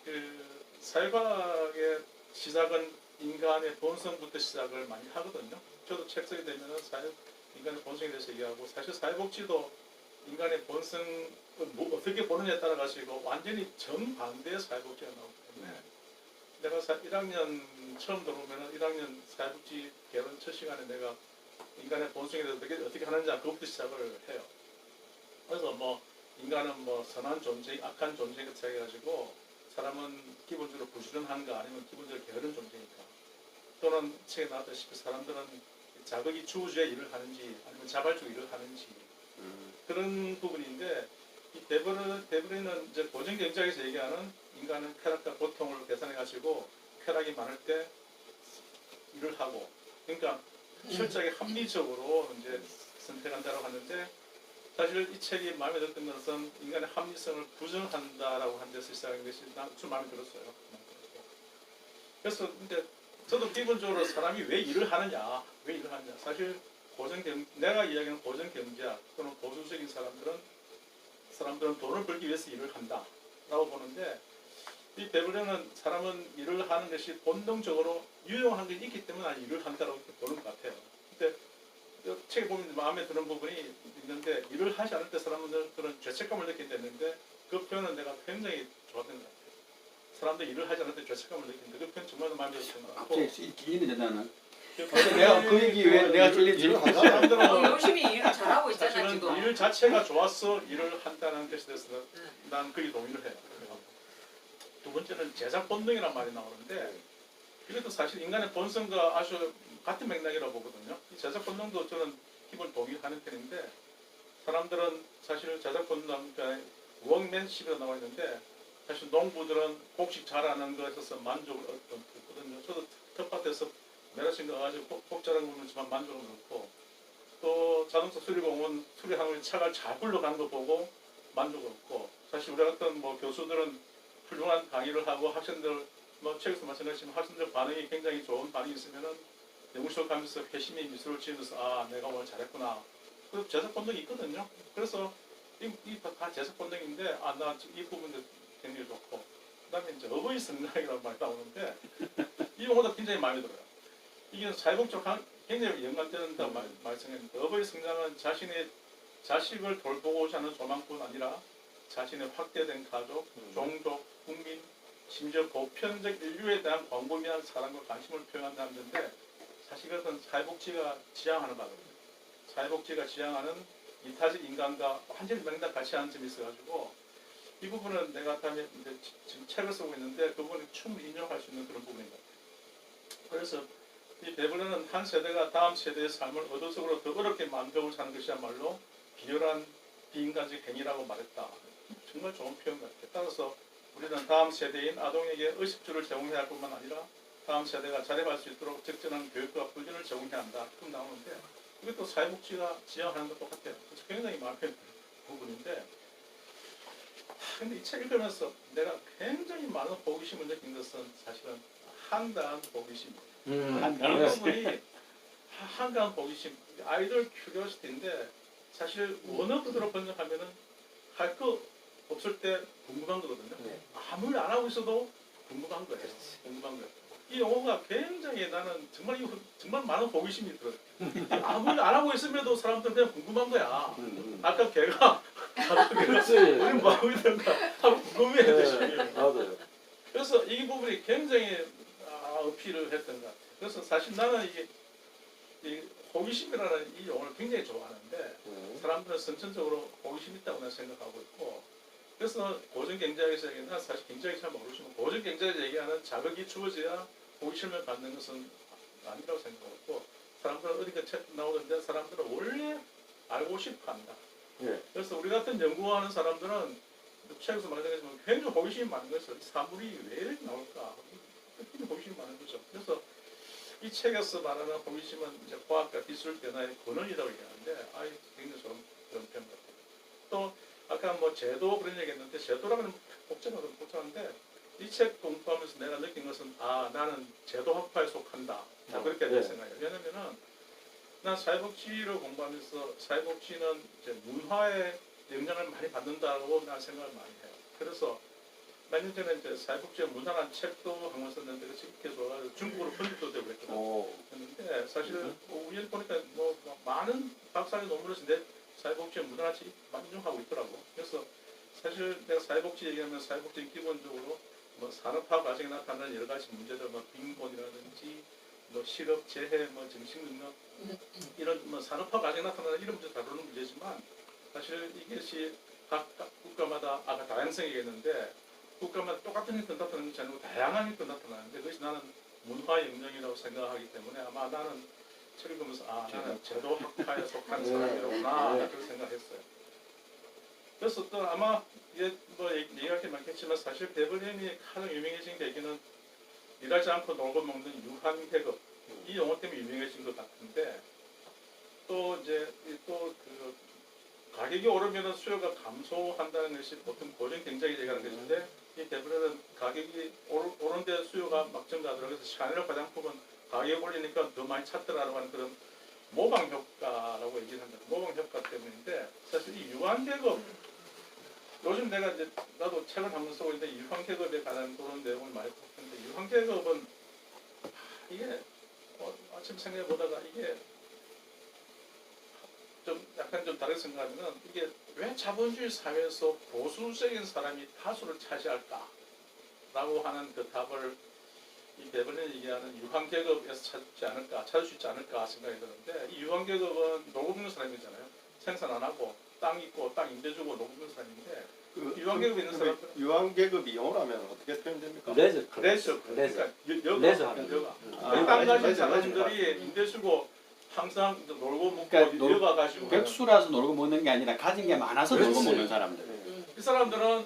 그 사회과학의 시작은 인간의 본성부터 시작을 많이 하거든요. 저도 책 쓰게 되면은 인간의 본성에 대해서 얘기하고 사실 사회복지도 인간의 본성을 어떻게 보느냐에 따라 가지고 완전히 정반대의 사회복지가 나오거든요. 내가 1학년 처음 들어오면은 1학년 사회복지 개론 첫 시간에 내가 인간의 본성에 대해서 어떻게 하는지 그것부터 시작을 해요. 그래서 뭐 인간은 뭐 선한 존재, 악한 존재부터 해가지고 사람은 기본적으로 부지런한가 아니면 기본적으로 게으른 존재니까 또는 책에 나왔다시피 사람들은 자극이 주어져야 일을 하는지 아니면 자발적으로 일을 하는지 그런 부분인데 이 데브리는 이제 고전 경제학에서 얘기하는 인간은 쾌락과 고통을 계산해 가지고 쾌락이 많을 때 일을 하고 그러니까 철저하게 합리적으로 이제 선택한다고 하는데 사실 이 책이 마음에 들었던 것은 인간의 합리성을 부정한다라고 한 데서 시작한 것이 좀 마음에 들었어요. 그래서 근데 저도 기본적으로 사람이 왜 일을 하느냐, 사실 내가 이야기하는 고전 경제학 또는 보수적인 사람들은 돈을 벌기 위해서 일을 한다라고 보는데 이 데블렌은 사람은 일을 하는 것이 본능적으로 유용한 게 있기 때문에 일을 한다라고 보는 것 같아요. 근데 책에 보면 마음에 드는 부분이 있는데 일을 하지 않을 때 사람들은 죄책감을 느끼게 됐는데 그 표현은 내가 굉장히 좋았던 것 같아요. 사람들이 일을 하지 않을 때 죄책감을 느끼는데 그 표현 정말 마음에 들었던 것 같고 갑자기 기인이 된다는 내가 그 얘기 왜 내가 찔린지 사람들은 열심히 일을 잘하고 있잖아 사실은 지금. 일 자체가 좋아서 일을 한다는 것에 대해서는 난 거기 동의를 해요. 두 번째는 제작 본능이란 말이 나오는데 이것도 사실 인간의 본성과 아주 같은 맥락이라고 보거든요. 이 제작 본능도 저는 기본 동의하는 편인데 사람들은 사실 제작 본능, 그러니까 워크맨십이라고 나와 있는데 사실 농부들은 곡식 잘하는 것에 있어서 만족을 얻거든요. 저도 텃밭에서 메라신 거 가지고 곡 자라는 거 보지만 만족을 얻고 또 자동차 수리공은 수리하는 차가 잘 굴러가는 거 보고 만족을 얻고 사실 우리 같은 뭐 교수들은 훌륭한 강의를 하고 학생들 뭐 책에서 마찬가지지만 학생들 반응이 굉장히 좋은 반응이 있으면은 연구실 가면서 회심의 미소를 지으면서 아 내가 오늘 잘했구나 그 제작 본능이 있거든요. 그래서 이 다 제작 본능인데 아 나 이 부분도 굉장히 좋고 그다음에 이제 어버이 성장이라는 말이 나오는데 이 용어도 굉장히 마음에 들어요. 이게 사회복지와 굉장히 연관된다고 말씀했는데 어버이 성장은 자신의 자식을 돌보고자 하는 소망뿐 아니라 자신의 확대된 가족, 종족, 국민, 심지어 보편적 인류에 대한 광범위한 사랑과 관심을 표현한다는 건데 사실 그것은 사회복지가 지향하는 바거든요. 사회복지가 지향하는 이타적 인간과 완전히 맥락 같이 하는 점이 있어가지고 이 부분은 내가 다음에 지금 책을 쓰고 있는데 그 부분이 충분히 인용할 수 있는 그런 부분인 것 같아요. 그래서 이 베블레는 한 세대가 다음 세대의 삶을 의도적으로 더 어렵게 만들고 사는 것이야말로 비열한 비인간적 행위라고 말했다. 정말 좋은 표현 같아요. 따라서 우리는 다음 세대인 아동에게 의식주를 제공해야 할 뿐만 아니라 다음 세대가 자립할 수 있도록 적절한 교육과 훈련을 제공해야 한다. 그럼 나오는데 이것도 사회복지가 지향하는 것 똑같아요. 그래서 굉장히 마음에 드는 부분인데 근데 이 책 읽으면서 내가 굉장히 많은 호기심을 느낀 것은 사실은 한가한 호기심이에요. 이 부분이 한가한 호기심, 아이들 큐리오시티인데 사실 원어부드로 번역하면은 할 거 없을 때 궁금한 거거든요. 아무 일 안 하고 있어도 궁금한 거예요. 궁금한 거예요. 이 영어가 굉장히 나는 정말 많은 호기심이 들어요. 아무 일 안 하고 있음에도 사람들은 그냥 궁금한 거야. 아까 걔가 우리 뭐 하고 있는가 하고 궁금해했듯이. 맞아요. 그래서 이 부분이 굉장히 어필을 했던 것 같아요. 그래서 사실 나는 이 호기심이라는 이 용어를 굉장히 좋아하는데 사람들은 선천적으로 호기심 있다고 나는 생각하고 있고 그래서 고전경제학에서 얘기하는 사실 경제학이 잘 모르시면 고전경제학에서 얘기하는 자극이 주어져야 호기심을 갖는 것은 아니라고 생각하고 사람들은 어디가 책 나오는데 사람들은 원래 알고 싶어 한다. 그래서 우리 같은 연구하는 사람들은 책에서 말하자면 굉장히 호기심이 많은 것을 사물이 왜 이렇게 나올까 특히 호기심이 많은 거죠. 그래서 이 책에서 말하는 호기심은 이제 과학과 기술 변화의 근원이라고 얘기하는데 굉장히 좋은 그런 표현 같아요. 또 아까 뭐 제도 그런 얘기했는데 제도라면 복잡한데 이 책 공부하면서 내가 느낀 것은 나는 제도학파에 속한다. 그렇게 생각해요. 왜냐면은 난 사회복지를 공부하면서 사회복지는 이제 문화의 영향을 많이 받는다고 난 생각을 많이 해요. 그래서 몇 년 전에 이제 사회복지의 문화라는 책도 한 권 썼는데 그 책에 좋아가지고 중국어로 번역도 되고 그랬거든요. 그런데 사실 우연히 보니까 뭐 많은 박사의 논문에서 내 사회복지의 문화를 인정하고 있더라고. 그래서 사실 내가 사회복지 얘기하면 사회복지는 기본적으로 뭐 산업화 과정에 나타나는 여러 가지 문제들, 뭐 빈곤이라든지 뭐 실업, 재해, 뭐 정신능력 이런 뭐 산업화 과정에 나타나는 이런 문제 다루는 문제지만 사실 이것이 각 국가마다 아까 다양성이 있는데 국가마다 똑같은 게 나타나는 것이 아니고 다양한 게 나타나는데 그것이 나는 문화 영역이라고 생각하기 때문에 아마 나는 책을 보면서 나는 제도학파에 속한 사람이로구나 그렇게 생각했어요. 그래서 또 아마 이게 뭐 얘기할 게 많겠지만 사실 베블렘이 가장 유명해진 계기는 일하지 않고 놀고 먹는 유한계급 이 용어 때문에 유명해진 것 같은데 또 이제 또 그 가격이 오르면 수요가 감소한다는 것이 보통 고전 경제학이 얘기하는 것인데 이 베블렘은 가격이 오르는데 수요가 막 증가하더라고요. 그래서 샤넬 화장품은 가격 올리니까 더 많이 찾더라라고 하는 그런 모방 효과라고 얘기를 합니다. 모방 효과 때문인데 사실 이 유한계급 요즘 내가 이제 나도 책을 한번 쓰고 있는데 유한계급에 관한 그런 내용을 많이 봤는데 유한계급은 이게 아침 생각해 보다가 이게 좀 약간 좀 다르게 생각하면은 이게 왜 자본주의 사회에서 보수적인 사람이 다수를 차지할까라고 하는 그 답을 이 베블렘이 얘기하는 유한계급에서 찾을 수 있지 않을까 생각이 드는데 이 유한계급은 놀고 먹는 사람이잖아요. 생산 안 하고 땅 있고 땅 임대 주고 놀고 먹는 사람인데 유한계급에 있는 사람들 유한계급이 영어라면 어떻게 표현됩니까? 레저. 그러니까 레저. 땅 가진 사람들이 임대 주고 항상 놀고 먹고 그러니까 여가 가지고 백수라서 놀고 먹는 게 아니라 가진 게 많아서 놀고 그렇지. 먹는 사람들. 이 사람들은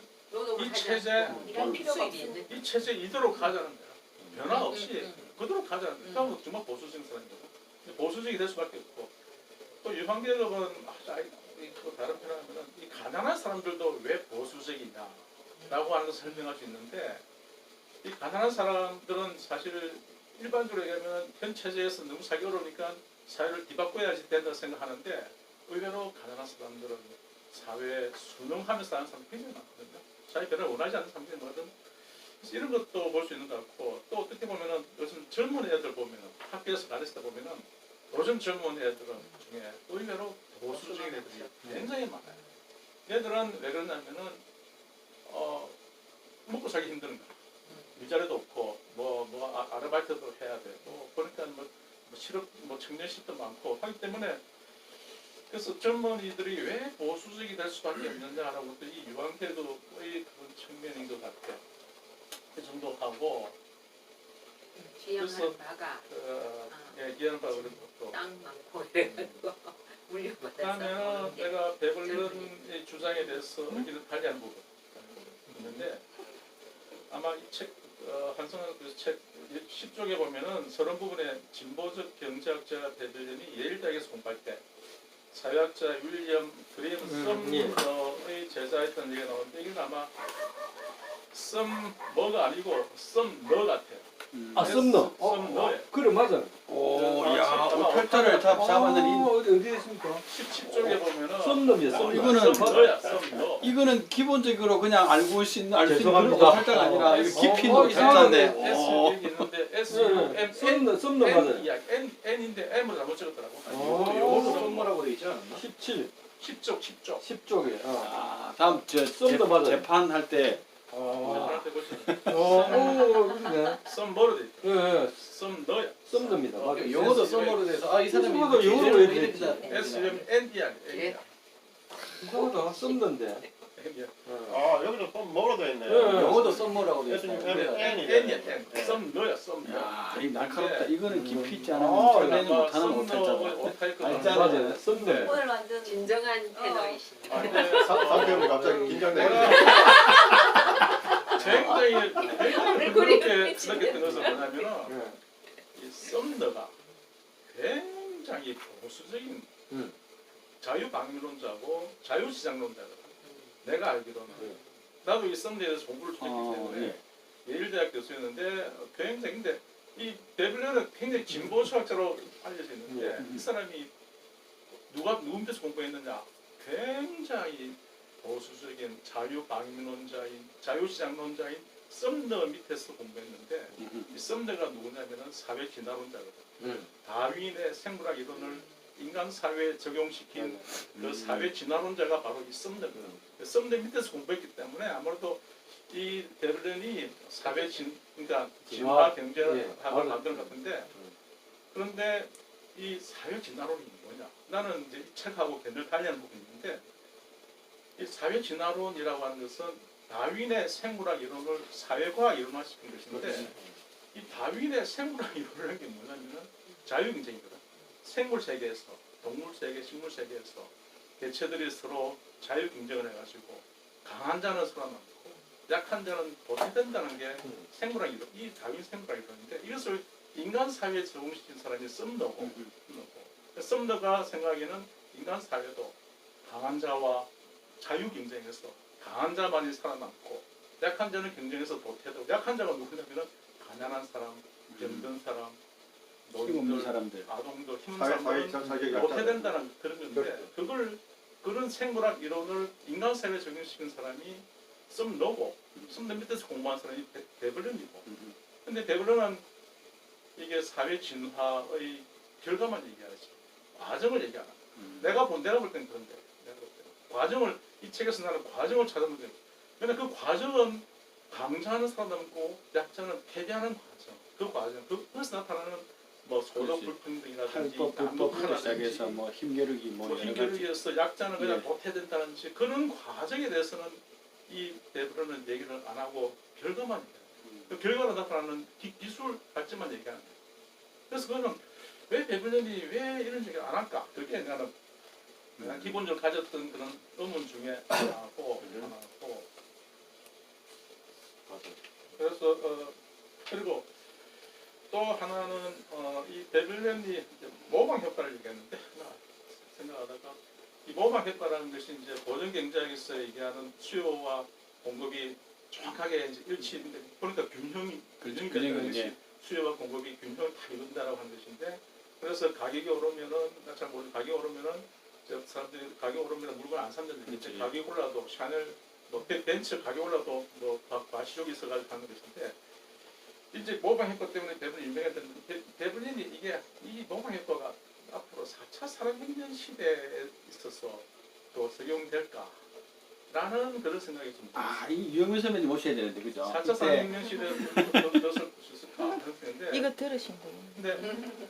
이 체제 일할 필요가 없어. 이 체제 이대로 가자는 거야. 변화 없이 그대로 가자는 거야. 그러니까 정말 보수적인 사람이거든. 보수적이 될 수밖에 없고 또 유한계급은 또 다른 표현하면은 이 가난한 사람들도 왜 보수적이냐라고 하는 것을 설명할 수 있는데 이 가난한 사람들은 사실 일반적으로 얘기하면 현 체제에서 너무 살기 어려우니까 사회를 뒤바꿔야지 된다 생각하는데 의외로 가난한 사람들은 사회에 순응하면서 사는 사람이 굉장히 많거든요. 자기 변화를 원하지 않는 사람들이 뭐든 그래서 이런 것도 볼 수 있는 것 같고 또 어떻게 보면은 요즘 젊은 애들 보면은 학교에서 가르칠 때 보면은 요즘 젊은 애들은 중에 의외로 보수적인 애들이 굉장히 많아요. 얘들은 왜 그러냐면은 먹고 살기 힘든 거야. 일자리도 없고 아르바이트도 해야 되고 그러니까 실업 청년실도 많고 하기 때문에 그래서 젊은이들이 왜 보수적이 될 수밖에 없느냐라고 이 유한태도의 그런 측면인 것 같아요. 그 정도 하고 지향하는 바가 얘기하는 바가 그리고 땅 많고 이래가지고 물려받아서 그다음에는 내가 베블런의 주장에 대해서 의견을 달리하는 부분 있는데 아마 이 책 한성한 책 10쪽에 보면은 저런 부분에 진보적 경제학자 베블런이 예일대학에서 공부할 때 사회학자 윌리엄 그레이엄 썸러의 제자였던 얘기가 나오는데 이건 아마 썸머가 아니고 썸너 같아요. 아 썸너. 썸너예요. 그래 맞아. 오, 야, 펠터를 잡았는 어디 있습니까? 17쪽에 보면은 썸너입니다. 썸너. 이거는 썸너야 썸너. 이거는 기본적으로 그냥 알수 있는 그런 죄송합니다. 펠터가 아니라 이거 깊이 어, 있는 펠터인데. S 여기 있는데 S M 썸너 맞아. N인데 M을 잘못 적었더라고. 영어로 썸머라고 돼 있지 않았나? 17. 10쪽. 10쪽에. 아, 다음 썸도 맞아요. 재판할 때 저한테 보시면 그러네. 썸머로 돼 있다. 예, 썸너야. 썸너입니다. 맞아. 영어도 썸머로 돼서 이 사람이 썸머가 이렇게 영어로 왜 이렇게 됐지? 됐다. S M N이야. N이야. 이상하다. 썸너인데. N이야. 아 여기도 좀 뭐로 돼 있네. 영어도 썸머라고 돼 있어. N이야. N. 썸너야. 썸너. 야, 이 날카롭다. 이거는 깊이 있지 아, 않으면 촬영이 못하는 썸너의 못했잖아. 오타일 거 알잖아. 맞아요. 썸너. 오늘 완전 진정한 패널이시네. 아 근데 상태는 갑자기 긴장되네. 굉장히 그렇게 느꼈던 것은 뭐냐면은 예. 이 썸너가 굉장히 보수적인 자유방위론자고 자유시장론자거든. 내가 알기로는 나도 이 썸너에 대해서 공부를 좀 했기 때문에 예일대학 교수였는데 굉장히 근데 이 베블런은 굉장히 진보 철학자로 알려져 있는데 이 사람이 누구 밑에서 공부했느냐 굉장히 보수적인 자유방위론자인 자유시장론자인 썸너 밑에서 공부했는데 이 썸너가 누구냐면은 사회진화론자거든. 다윈의 생물학 이론을 인간 사회에 적용시킨 그 사회 진화론자가 바로 이 썸너거든. 썸너 밑에서 공부했기 때문에 아무래도 이 베블런이 그러니까 진화 경제학을 만드는 것 같은데 그런데 이 사회 진화론이 뭐냐? 나는 이제 이 책하고 견을 달리하는 부분이 있는데 이 사회 진화론이라고 하는 것은 다윈의 생물학 이론을 사회과학 이론화시킨 것인데 이 다윈의 생물학 이론이라는 게 뭐냐면은 자유경쟁이거든. 생물 세계에서 동물 세계, 식물 세계에서 개체들이 서로 자유 경쟁을 해가지고 강한 자는 살아남고 약한 자는 도태된다는 게 생물학 이론, 이 다윈 생물학 이론인데 이것을 인간 사회에 적용시킨 사람이 썸너고, 썸너가 생각에는 인간 사회도 강한 자와 자유 경쟁에서 강한 자만이 살아남고 약한 자는 경쟁에서 도태되고 약한 자가 누구냐면은 가난한 사람, 병든 사람, 힘없는 노인들, 사람들. 아동들, 힘든 사회 사람들은 자기 도태된다는 그런 건데 그런 생물학 이론을 인간 사회에 적용시킨 사람이 썸너고 썸너 밑에서 공부한 사람이 베블런이고 근데 베블런은 이게 사회 진화의 결과만 얘기하지 과정을 얘기 안 한다. 내가 볼 땐 그런데 과정을 이 책에서 나는 과정을 찾아보는데 근데 그 과정은 강자는 살아남고 약자는 패배하는 과정 그 과정 그것에서 나타나는 뭐 소득 불평등이라든지 탈법부터 시작해서 뭐 힘겨루기 뭐 여러 가지. 힘겨루기에서 약자는 그냥 도태된다든지 그런 과정에 대해서는 이 베블런은 얘기를 안 하고 결과만 얘기해요. 그 결과로 나타나는 기술 발전만 얘기하는 거예요. 그래서 그거는 왜 베블런이 왜 이런 얘기를 안 할까? 그게 나는 기본적으로 가졌던 그런 의문 중에 하나고 그래서 그리고 또 하나는 이 베블런이 모방 효과를 얘기했는데 생각하다가 이 모방 효과라는 것이 이제 보전 경제학에서 얘기하는 수요와 공급이 정확하게 이제 일치인데 그러니까 균형이 된다는 것이 수요와 공급이 균형을 다 이룬다라고 하는 것인데 그래서 가격이 오르면은 잘 모르는 가격이 오르면은 사람들이 가격 오르면 물건 안 산다는 얘기인데 가격이 올라도 샤넬 뭐 벤츠 가격 올라도 뭐 과시욕이 있어가지고 하는 것인데 이제 모방 효과 때문에 배불린 유명했던 배불린이 이게 이 모방 효과가 앞으로 4차 산업혁명 시대에 있어서 또 적용될까라는 그런 생각이 좀 아, 이 유영민 선배님 모셔야 되는데 그죠? 4차 그때 산업혁명 시대에 몇을 볼수 있을까 그런 생각인데 이거 들으신 거예요. 근데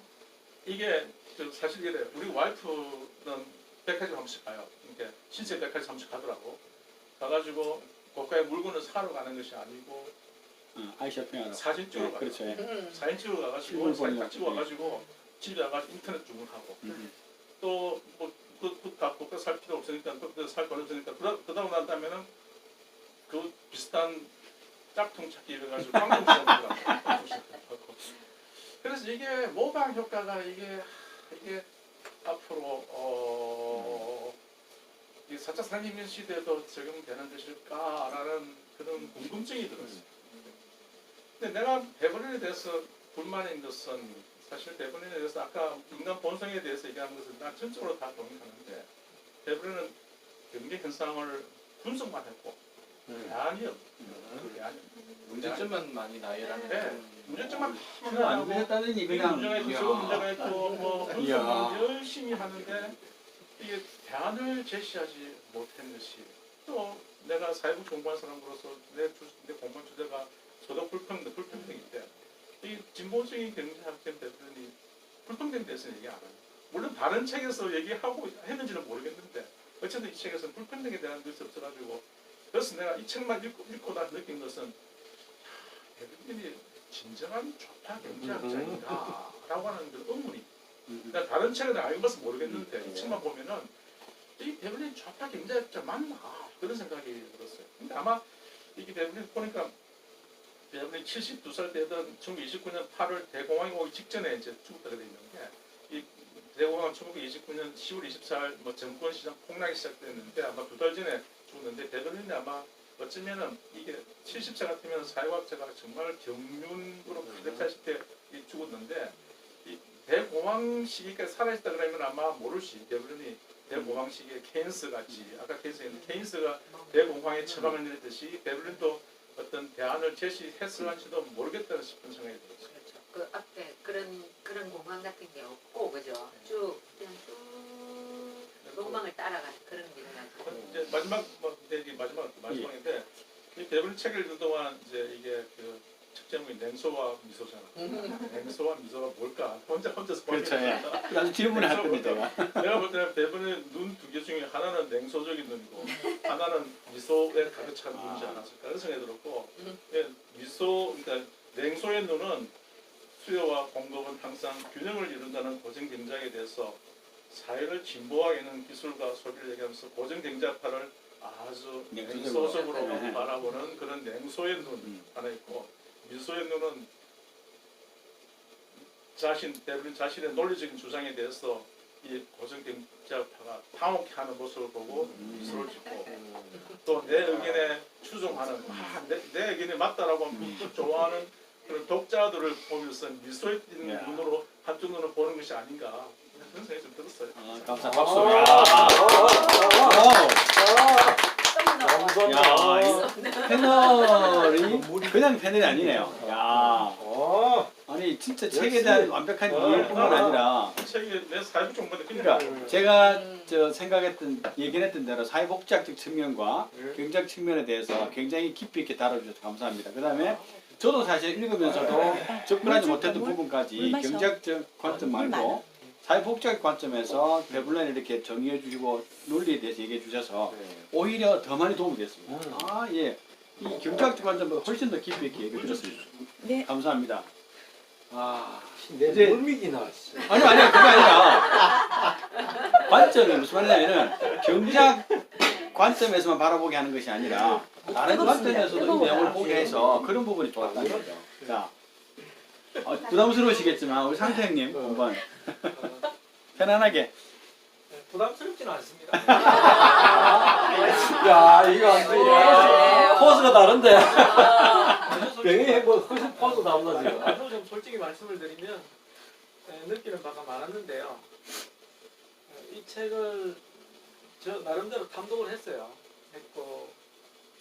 이게 사실 이래 우리 와이프는 백화점 한 번씩 가요. 이렇게 신세 백화점 한 번씩 가더라고. 가가지고 고가의 물건을 사러 가는 것이 아니고 아이쇼핑하러. 사진 찍으러 가요. 그렇죠. 예. 사진 찍으러 가가지고 실물 사진 보는 딱 찍어가지고 집에 와가지고 인터넷 주문하고 또뭐 그다 고가 살 필요 없으니까 그때 살 돈 없으니까 그다음 난다면은 그 비슷한 짝퉁 찾기 해가지고 광고 시작하더라고. 그래서 이게 모방 효과가 이게 앞으로 이 4차 산업혁명 시대에도 적용되는 것일까라는 그런 궁금증이 들었어요. 근데 내가 배불린에 대해서 불만인 것은 사실 배불린에 대해서 아까 인간 본성에 대해서 얘기한 것은 난 전적으로 다 동의하는데 배불린은 경제 현상을 분석만 했고 대안이 없는 대안이 문제점만 많이 나열하는. 네. 문제점만 그거 안 했다더니 그냥. 문제가 있고 저거 문제가 있고 뭐 이야. 분석을 열심히 하는데 이게 대안을 제시하지 못한 것이 또 내가 사회부 공부한 사람으로서 내 공부한 주제가 소득 불평등인데 이 진보적인 경제학적 대표들이 불평등에 대해서는 얘기 안 해요. 물론 다른 책에서 얘기하고 했는지는 모르겠는데 어쨌든 이 책에서는 불평등에 대한 것이 없어가지고 그래서 내가 이 책만 읽고 나 느낀 것은 대표님이 진정한 좌파 경제학자인가라고 하는 그 의문이 그러니까 다른 책은 알고 봐서 모르겠는데 이 책만 보면은 이 베블린 좌파 경제학자 맞나 그런 생각이 들었어요. 근데 아마 이게 베블린 보니까 베블린 72살 때던 1929년 8월 대공황이 오기 직전에 이제 죽었다고 돼 있는데 이 대공황은 1929년 10월 24일 뭐 정권 시장 폭락이 시작됐는데 아마 2달 전에 죽었는데 베블린이 아마 어쩌면은 이게 70세 같으면 사회과학자가 정말 경륜으로 가득하실 때 죽었는데 이 대공황 시기까지 살아있다 그러면 아마 모를 수 베블린이 대공황 시기에 케인스 같이 아까 케인스가 대공황에 처방을 내렸듯이 베블린도 어떤 대안을 제시했을런지도 모르겠다는 싶은 생각이 들었어요. 그렇죠. 그 앞에 그런 공간 같은 게 없고 그죠? 쭉 그냥 쭉 로망을 따라가는 그런 길이라서. 이제 마지막 마지막인데 이 베블린 책을 읽는 동안 이제 이게 그 책 제목이 냉소와 미소잖아. 냉소와 미소가 뭘까? 혼자서 그렇죠. 예. 나도 질문을 할 겁니다. 내가 볼 때는 베블린 눈 두 개 중에 하나는 냉소적인 눈이고 하나는 미소에 가득 찬 눈이지 않았을까 그런 생각이 들었고 예, 미소 그러니까 냉소의 눈은 수요와 공급은 항상 균형을 이룬다는 고정 경제학에 대해서 사회를 진보하게 하는 기술과 소비를 얘기하면서 고정 경제학파를 아주 냉소적으로 바라보는 그런 냉소의 눈 하나 있고 미소의 눈은 베블린 자신의 논리적인 주장에 대해서 이 고정 경제학파가 당혹해하는 모습을 보고 미소를 짓고 또 내 의견에 추종하는 내 의견이 맞다라고 좋아하는 그런 독자들을 보면서 미소에 띄는 눈으로 한쪽 눈을 보는 것이 아닌가 그런 생각이 좀 들었어요. 감사 박수. 패널이 그냥 패널이 아니네요. 야. 아니 진짜 책에 대한 완벽한 이해뿐만 아니라 책이 내 사회적 정보인데 그러니까 제가 생각했던 얘기했던 대로 사회복지학적 측면과 경제학 측면에 대해서 굉장히 깊이 있게 다뤄주셔서 감사합니다. 그다음에 저도 사실 읽으면서도 접근하지 못했던 부분까지 경제학적 관점 말고 사회복지학 관점에서 베블린을 이렇게 정의해 주시고 논리에 대해서 얘기해 주셔서 오히려 더 많이 도움이 됐습니다. 아 예, 이 경제학적 관점보다 훨씬 더 깊이 있게 얘기해 주셨습니다. 네. 감사합니다. 아 내 물미기나. 아니 그게 아니라 관점이 무슨 말이냐면은 경제학 관점에서만 바라보게 하는 것이 아니라 다른 관점에서도 이 내용을 보게 해서 그런 부분이 좋았다는 거죠. 자, 부담스러우시겠지만 우리 상태 형님 한번 편안하게. 부담스럽지는 않습니다. 야 이거 안 돼. 포즈가 다른데. 병이 뭐 훨씬 포즈 다르다 지금. 저도 좀 솔직히 말씀을 드리면 느끼는 바가 많았는데요. 이 책을 저 나름대로 탐독을 했어요. 했고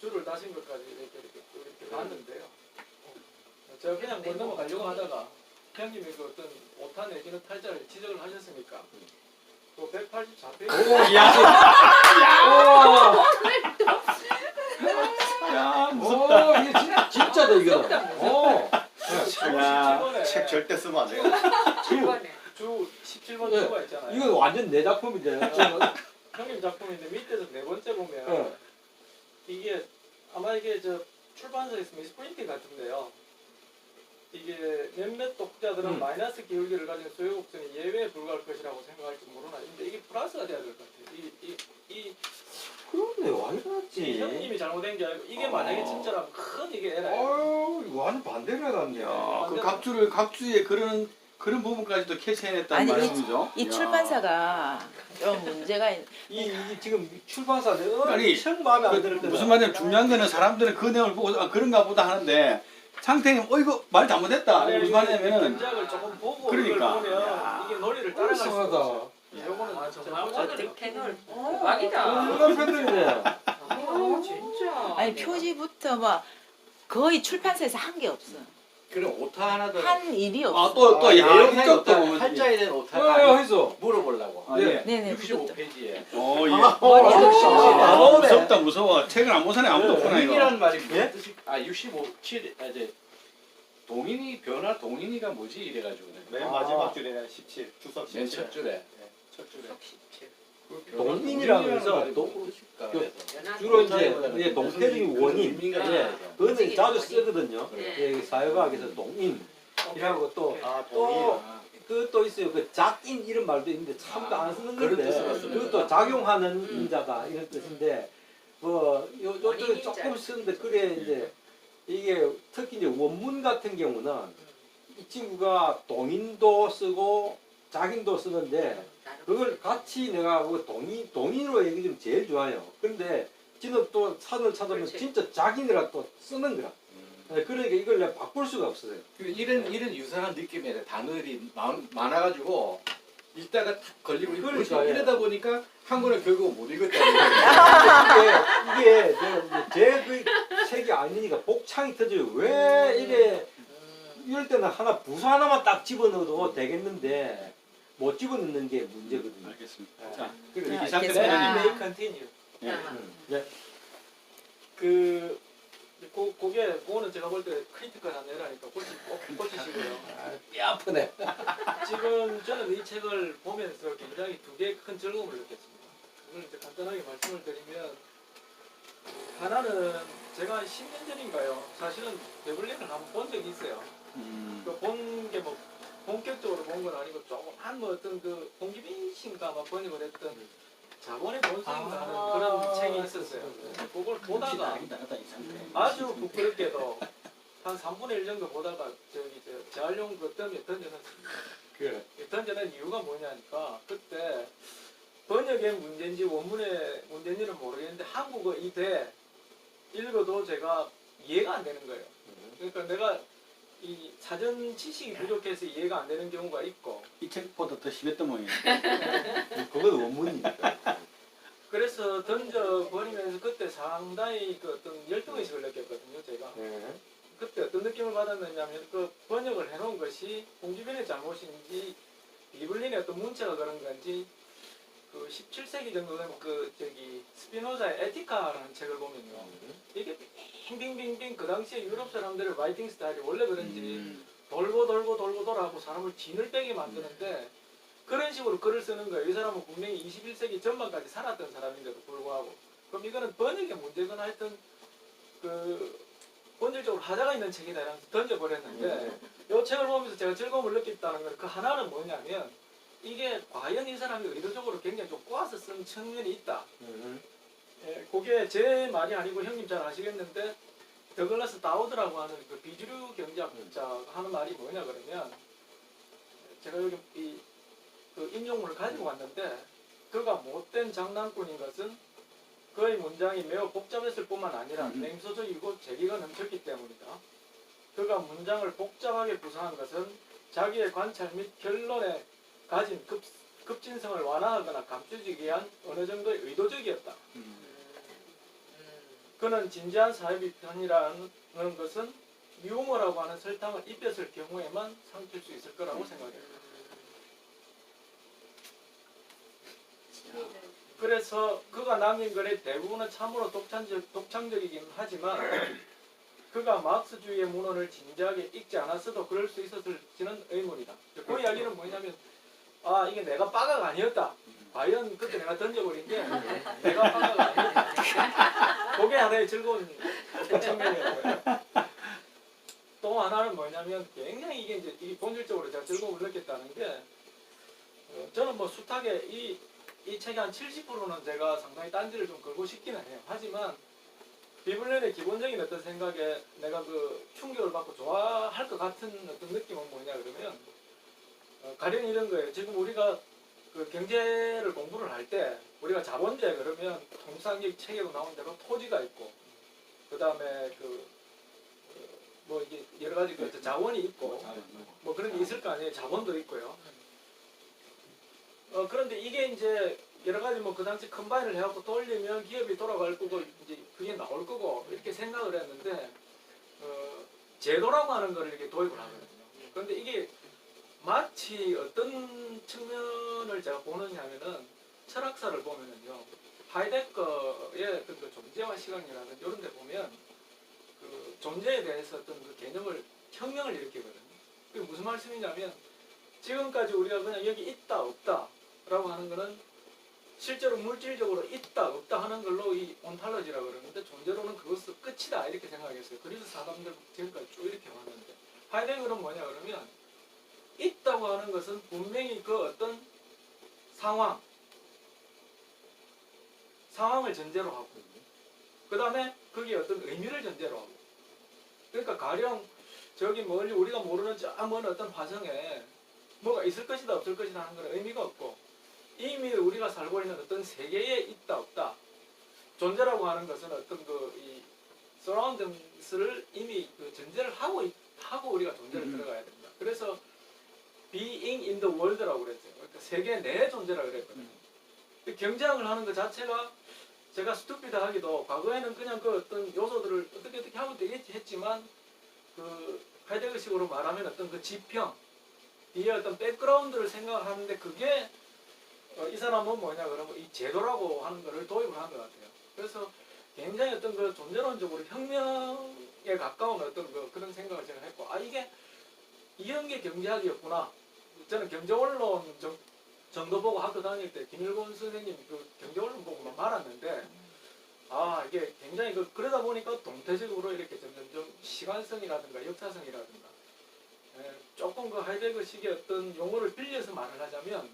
줄을 다신 것까지 이렇게 봤는데요. 제가 그냥 못 넘어가려고 하다가 형님이 그 어떤 오타 내지는 탈자를 지적을 하셨으니까 또 184페이지 오, 야. 야, 오, 이게 진짜다 이거는. 오. 야, 책 절대 쓰면 안 돼요. 7번에 주 17번 네. 주가 있잖아요. 이건 완전 내 작품인데. 형님 작품인데 밑에서 네 번째 보면 네. 이게 아마 이게 저 출판사에서 미스프린팅 같은데요. 이게 몇몇 독자들은 마이너스 기울기를 가진 소요 곡선이 예외에 불과할 것이라고 생각할지 모르나. 근데 이게 플러스가 돼야 될 것 같아요. 이 그런데 와 이러지. 형님이 잘못된 게 아니고 이게 만약에 진짜라면 큰 이게 에라예요. 어우, 이거 완전 반대로 해놨네. 야, 그 각주의 그런 부분까지도 캐치해냈다는 아니, 말씀이죠. 이 야. 출판사가 좀 문제가 이 지금 출판사들 아니, 엄청 마음에 안 들을 때다. 무슨 말이냐면 중요한 거는 사람들은 그 내용을 보고 아, 그런가 보다 하는데 상태님 이거 말 잘못했다. 무슨 말이냐면은 전작을 조금 보고 그러니까. 이걸 보면 야. 이게 논리를 따라갈 수 이상하다. 없어요. 요거는 정말 진짜 오늘 패널 대박이다. 훌륭한 팬들이네. 아, 진짜. 아니 표지부터 막 거의 출판사에서 한 게 없어. 그럼 오타 하나 더. 한 일이 없어. 아또 양쪽도 보면 팔자에 대한 오타가 했어. 물어보려고. 아, 예. 네네. 65페이지에. 예. 아, 무섭다 무서워. 책을 안 보사네 아무도 없구나 이거. 동인이라는 말이 무슨 예? 뜻이? 아 65, 이제 동인이 변화 동인이가 뭐지 이래가지고 맨 마지막 줄에는 17 주석 맨 17. 첫 줄에. 첫 줄에. 동인이라고 해서 그래서 주로 이제 동태적인 원인. 민가 예. 그거는 자주 쓰거든요. 네. 예, 사회과학에서 동인이라고 아, 동의. 또 있어요. 그 작인 이런 말도 있는데 참도 안 쓰는 그런 건데 뜻으로 씁니다. 그것도 작용하는 인자다 이런 뜻인데 요쪽에 조금 쓰는데 그래 이제 이게 특히 이제 원문 같은 경우는 이 친구가 동인도 쓰고 작인도 쓰는데 그걸 같이 내가 그 동인으로 얘기하면 제일 좋아요. 근데 지금 또 산을 찾으면 그렇지. 진짜 작인이라 또 쓰는 거라. 네, 그러니까 이걸 내가 바꿀 수가 없어요. 이런 유사한 느낌의 단어들이 많아가지고 읽다가 탁 걸리고 그러니까, 예. 이러다 보니까 한권을 결국 못 읽었다. 이게 제그 책이 아니니까 복창이 터져요. 왜 이래 이럴 때는 하나 부서 하나만 딱 집어넣어도 되겠는데 못 집어넣는 게 문제거든요. 알겠습니다. 자, 그래, 야, 이상태 계속. 선생님. may continue. 예. 네. 그거는 제가 볼 때 크리티컬한 애라니까 고치시고요. 뼈 아프네. 지금 저는 이 책을 보면서 굉장히 두 개의 큰 즐거움을 느꼈습니다. 그걸 이제 간단하게 말씀을 드리면 하나는 제가 한 10년 전인가요? 사실은 데블린을 한번 본 적이 있어요. 본 게 뭐 본격적으로 본 건 아니고 조금 한 뭐 어떤 그 홍기빈 씨인가 막 번역을 했던 자본의 본성인가 하는 그런 책이 있었어요. 그걸 보다가 아주 부끄럽게도 한 3분의 1 정도 보다가 저기 재활용 그 덤에 던져놨습니다. 그래. 던져낸 이유가 뭐냐니까 그때 번역의 문제인지 원문의 문제인지는 모르겠는데 한국어 이대 읽어도 제가 이해가 안 되는 거예요. 그러니까 내가 이 사전 지식이 부족해서 이해가 안 되는 경우가 있고 이 책보다 더 심했던 모양이에요. 그건 원문이니까. 그래서 던져버리면서 그때 상당히 그 어떤 열등의식을 느꼈거든요 제가. 네. 그때 어떤 느낌을 받았느냐면 그 번역을 해놓은 것이 홍기빈의 잘못인지 비블린의 어떤 문체가 그런 건지 그 17세기 정도 되면 그 저기 스피노자의 에티카라는 책을 보면요 이게 빙빙빙빙 그 당시에 유럽 사람들의 라이팅 스타일이 원래 그런지 돌고 돌아하고 사람을 진을 빼게 만드는데 그런 식으로 글을 쓰는 거예요. 이 사람은 분명히 21세기 전반까지 살았던 사람인데도 불구하고 그럼 이거는 번역의 문제거나 하여튼 그 본질적으로 하자가 있는 책이다 이러면서 던져버렸는데 이 책을 보면서 제가 즐거움을 느꼈다는 건 그 하나는 뭐냐면 이게 과연 이 사람이 의도적으로 굉장히 좀 꼬아서 쓴 측면이 있다. 예, 그게 제 말이 아니고 형님 잘 아시겠는데 더글라스 다우드라고 하는 그 비주류 경제학자가 하는 말이 뭐냐 그러면 제가 여기 그 인용문을 가지고 왔는데 그가 못된 장난꾼인 것은 그의 문장이 매우 복잡했을 뿐만 아니라 냉소적이고 재기가 넘쳤기 때문이다. 그가 문장을 복잡하게 구성한 것은 자기의 관찰 및 결론에 가진 급진성을 완화하거나 감추기 위한 어느 정도의 의도적이었다. 그는 진지한 사회 비판이라는 것은 유머라고 하는 설탕을 입혔을 경우에만 삼킬 수 있을 거라고 생각해요. 그래서 그가 남긴 글의 대부분은 참으로 독창적이긴 하지만 그가 마르크스주의의 문헌을 진지하게 읽지 않았어도 그럴 수 있었을지는 의문이다. 그 이야기는 뭐냐면 아 이게 내가 빠가가 아니었다. 과연 그때 내가 던져버린 게 내가 빠가가 아니었다. 그게 하나의 즐거운 측면이었고요. 또 하나는 뭐냐면 굉장히 이게 이제 이 본질적으로 제가 즐거움을 느꼈다는 게 저는 뭐 숱하게 이 책의 한 70%는 제가 상당히 딴지를 좀 걸고 싶기는 해요. 하지만 비블리언의 기본적인 어떤 생각에 내가 그 충격을 받고 좋아할 것 같은 어떤 느낌은 뭐냐 그러면 가령 이런 거예요. 지금 우리가 그 경제를 공부를 할 때 우리가 자본주의 그러면 통상적 책에도 나온 대로 토지가 있고 그 다음에 뭐 이게 여러 가지 그 자원이 있고 뭐 그런 게 있을 거 아니에요. 자본도 있고요. 그런데 이게 이제 여러 가지 뭐 그 당시 컴바인을 해갖고 돌리면 기업이 돌아갈 거고 이제 그게 나올 거고 이렇게 생각을 했는데 제도라고 하는 걸 이렇게 도입을 하거든요. 그런데 이게 마치 어떤 측면을 제가 보느냐면은 철학사를 보면은요 하이데거의 어떤 그 존재와 시간이라든지 이런 데 보면 그 존재에 대해서 어떤 그 개념을 혁명을 일으키거든요. 그게 무슨 말씀이냐면 지금까지 우리가 그냥 여기 있다 없다 라고 하는 거는 실제로 물질적으로 있다 없다 하는 걸로 이 온탈러지라고 그러는데 존재로는 그것은 끝이다 이렇게 생각했어요. 그래서 사람들 지금까지 쭉 이렇게 왔는데 하이데거는 뭐냐 그러면 있다고 하는 것은 분명히 그 어떤 상황을 전제로 하고 그 다음에 그게 어떤 의미를 전제로 하고 그러니까 가령 저기 멀리 우리가 모르는 먼 어떤 화성에 뭐가 있을 것이다 없을 것이다 하는 건 의미가 없고 이미 우리가 살고 있는 어떤 세계에 있다 없다 존재라고 하는 것은 어떤 이 서라운딩스를 이미 그 전제를 하고 우리가 존재를 들어가야 됩니다. 그래서 being in the world라고 그랬어요. 그러니까 세계 내 존재라고 그랬거든요. 경쟁을 하는 것 자체가 제가 스투피드하기도 과거에는 그냥 그 어떤 요소들을 어떻게 하면 되겠지 했지만 그 하이데거식으로 말하면 어떤 그 지평 뒤에 어떤 백그라운드를 생각하는데 그게 이 사람은 뭐냐 그러면 이 제도라고 하는 거를 도입을 한 것 같아요. 그래서 굉장히 어떤 그 존재론적으로 혁명에 가까운 어떤 그런 생각을 제가 했고 이게 이런 게 경제학이었구나. 저는 경제원론 정도 보고 학교 다닐 때 김일곤 선생님 그 경제원론 보고 말았는데 이게 굉장히 그러다 보니까 동태적으로 이렇게 점점 시간성이라든가 역사성이라든가 조금 그 하이데거식의 어떤 용어를 빌려서 말을 하자면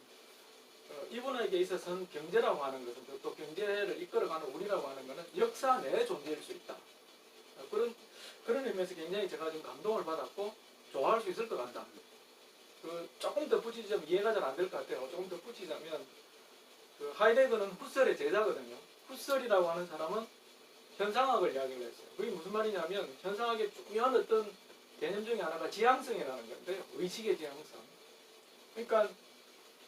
이분에게 있어서는 경제라고 하는 것은 또 경제를 이끌어가는 우리라고 하는 것은 역사 내에 존재할 수 있다. 그런 의미에서 굉장히 제가 좀 감동을 받았고 좋아할 수 있을 것 같다. 조금 더 붙이자면 이해가 잘 안 될 것 같아요. 조금 더 붙이자면 하이데거는 후설의 제자거든요. 후설이라고 하는 사람은 현상학을 이야기를 했어요. 그게 무슨 말이냐면 현상학의 중요한 어떤 개념 중에 하나가 지향성이라는 건데요. 의식의 지향성. 그러니까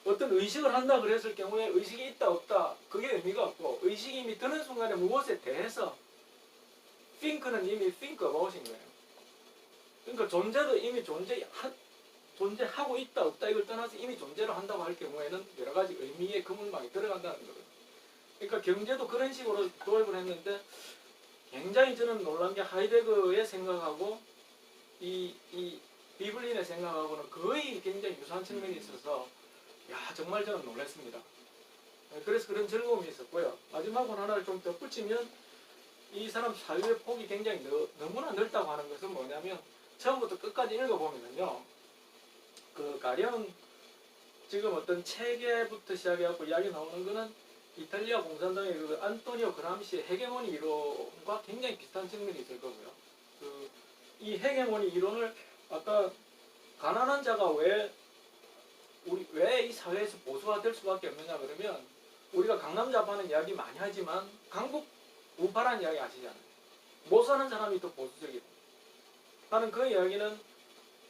어떤 의식을 한다 그랬을 경우에 의식이 있다 없다 그게 의미가 없고 의식이 이미 드는 순간에 무엇에 대해서 think는 이미 think about인 거예요. 그러니까 존재도 이미 존재하고 있다 없다 이걸 떠나서 이미 존재를 한다고 할 경우에는 여러 가지 의미의 그물망이 들어간다는 거거든요. 그러니까 경제도 그런 식으로 도입을 했는데 굉장히 저는 놀란 게 하이데거의 생각하고 이 비블린의 생각하고는 거의 굉장히 유사한 측면이 있어서 정말 저는 놀랐습니다. 그래서 그런 즐거움이 있었고요. 마지막으로 하나를 좀 덧붙이면 이 사람 사유의 폭이 굉장히 너무나 넓다고 하는 것은 뭐냐면 처음부터 끝까지 읽어보면요. 가령 지금 어떤 체계부터 시작해갖고 이야기 나오는 거는 이탈리아 공산당의 안토니오 그람시의 헤게모니 이론과 굉장히 비슷한 측면이 있을 거고요. 이 헤게모니 이론을 아까 가난한 자가 왜 이 사회에서 보수가 될 수밖에 없느냐 그러면 우리가 강남좌파는 이야기 많이 하지만 강북 우파라는 이야기 아시잖아요. 못 사는 사람이 더 보수적이고 하는 그 이야기는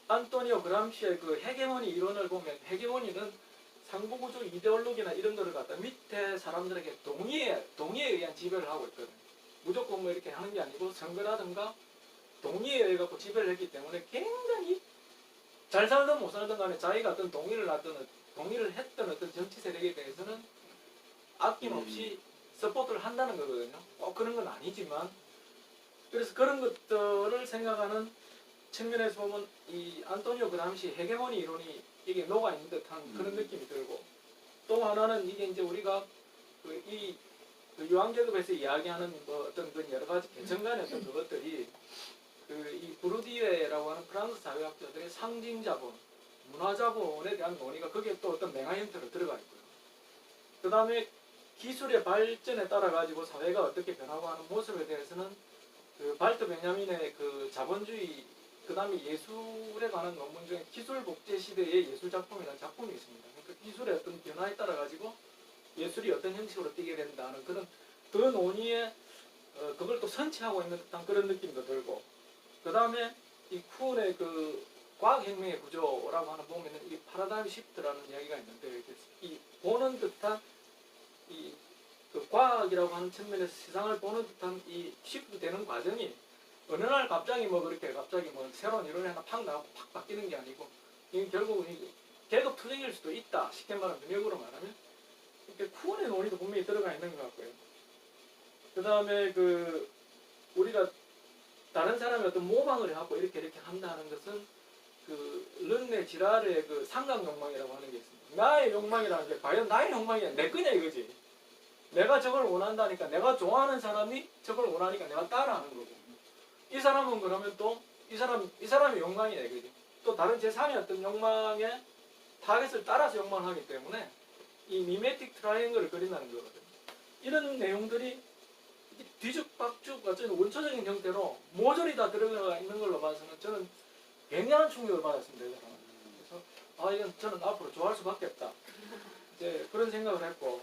안토니오 그람시의 그 헤게모니 이론을 보면 헤게모니는 상부구조 이데올로기나 이런 거를 갖다 밑에 사람들에게 동의에 의한 지배를 하고 있거든요. 무조건 뭐 이렇게 하는 게 아니고 선거라든가 동의에 의해 갖고 지배를 했기 때문에 굉장히 잘 살든 못 살든 간에 자기가 어떤 동의를 했던 어떤 정치 세력에 대해서는 아낌없이 서포트를 한다는 거거든요. 그런 건 아니지만 그래서 그런 것들을 생각하는 측면에서 보면 이 안토니오 그 당시 헤게모니 이론이 이게 녹아 있는 듯한 그런 느낌이 들고 또 하나는 이게 이제 우리가 그 유황계급에서 이야기하는 뭐 어떤 그 여러 가지 계층 간의 어떤 그것들이 이 부르디에라고 하는 프랑스 사회학자들의 상징 자본, 문화 자본에 대한 논의가 거기에 또 어떤 맹화 형태로 들어가 있고요. 그 다음에 기술의 발전에 따라 가지고 사회가 어떻게 변하고 하는 모습에 대해서는 그 발터 베냐민의 그 자본주의 그 다음에 예술에 관한 논문 중에 기술 복제 시대의 예술 작품이라는 작품이 있습니다. 그러니까 기술의 어떤 변화에 따라 가지고 예술이 어떤 형식으로 띄게 된다는 그런 그 논의에 그걸 또 선취하고 있는 듯한 그런 느낌도 들고 그 다음에 이 쿠온의 그 과학혁명의 구조라고 하는 보면은 이 파라다임 시프트라는 이야기가 있는데 이 보는 듯한 이 그 과학이라고 하는 측면에서 세상을 보는 듯한 이 시프트 되는 과정이 어느 날 갑자기 뭐 그렇게 갑자기 뭐 새로운 이론이 하나 팍 나오고 팍 바뀌는 게 아니고 이게 결국은 계급 투쟁일 수도 있다. 쉽게 말하면 능력으로 말하면 이렇게 쿠온의 논의도 분명히 들어가 있는 것 같고요. 그 다음에 그 우리가 다른 사람이 어떤 모방을 하고 이렇게 한다는 것은 그 르네 지랄의 그 상강 욕망이라고 하는 게 있습니다. 나의 욕망이라는 게 과연 나의 욕망이야 내 거냐 이거지. 내가 저걸 원한다니까 내가 좋아하는 사람이 저걸 원하니까 내가 따라하는 거고 이 사람은 그러면 또 이 사람의 욕망이야 이거지. 또 다른 제3의 어떤 욕망의 타겟을 따라서 욕망을 하기 때문에 이 미메틱 트라이앵글을 그린다는 거거든요. 이런 내용들이 뒤죽박죽 같은 원초적인 형태로 모조리 다 들어가 있는 걸로 봐서는 저는 굉장한 충격을 받았습니다. 그래서 이건 저는 앞으로 좋아할 수밖에 없다. 이제 그런 생각을 했고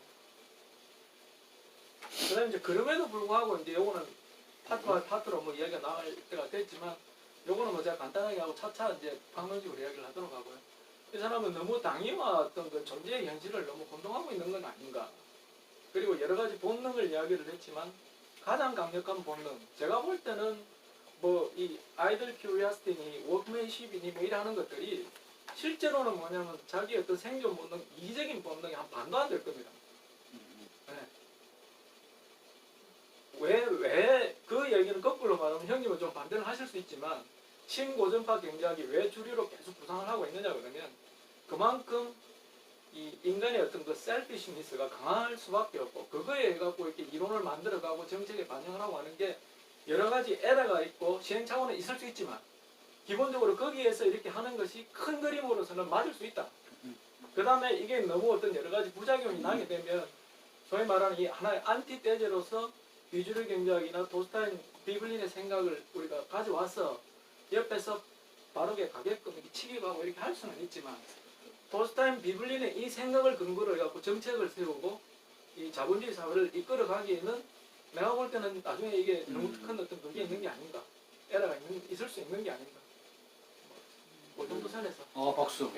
그다음에 이제 그럼에도 불구하고 이제 요거는 파트로 뭐 이야기가 나갈 때가 됐지만 요거는 뭐 제가 간단하게 하고 차차 이제 방론식으로 이야기를 하도록 하고요. 이 사람은 너무 당위와 어떤 그 존재의 현실을 너무 혼동하고 있는 건 아닌가. 그리고 여러 가지 본능을 이야기를 했지만 가장 강력한 본능, 제가 볼 때는 뭐 이 아이들 큐리아시티니 워크맨십이니 뭐 이런 것들이 실제로는 뭐냐면 자기 어떤 생존 본능, 이기적인 본능이 한 반도 안 될 겁니다. 네. 왜 그 얘기는 거꾸로 말하면 형님은 좀 반대를 하실 수 있지만 신고전파 경제학이 왜 주류로 계속 부상을 하고 있느냐 그러면 그만큼 이 인간의 어떤 그 셀피시니스가 강할 수밖에 없고 그거에 의해 갖고 이렇게 이론을 만들어가고 정책에 반영을 하고 하는 게 여러 가지 에러가 있고 시행착오는 있을 수 있지만 기본적으로 거기에서 이렇게 하는 것이 큰 그림으로서는 맞을 수 있다. 그 다음에 이게 너무 어떤 여러 가지 부작용이 나게 되면 소위 말하는 이 하나의 안티테제로서 비주류 경제학이나 도스타인 비블린의 생각을 우리가 가져와서 옆에서 바르게 가게끔 이렇게 치기도 하고 이렇게 할 수는 있지만 도스타인 비블린의 이 생각을 근거로 해갖고 정책을 세우고 이 자본주의 사회를 이끌어가기에는 내가 볼 때는 나중에 이게 너무 큰 어떤 그게 있는 게 아닌가 에러가 있을 수 있는 게 아닌가 그 정도 선에서 박수.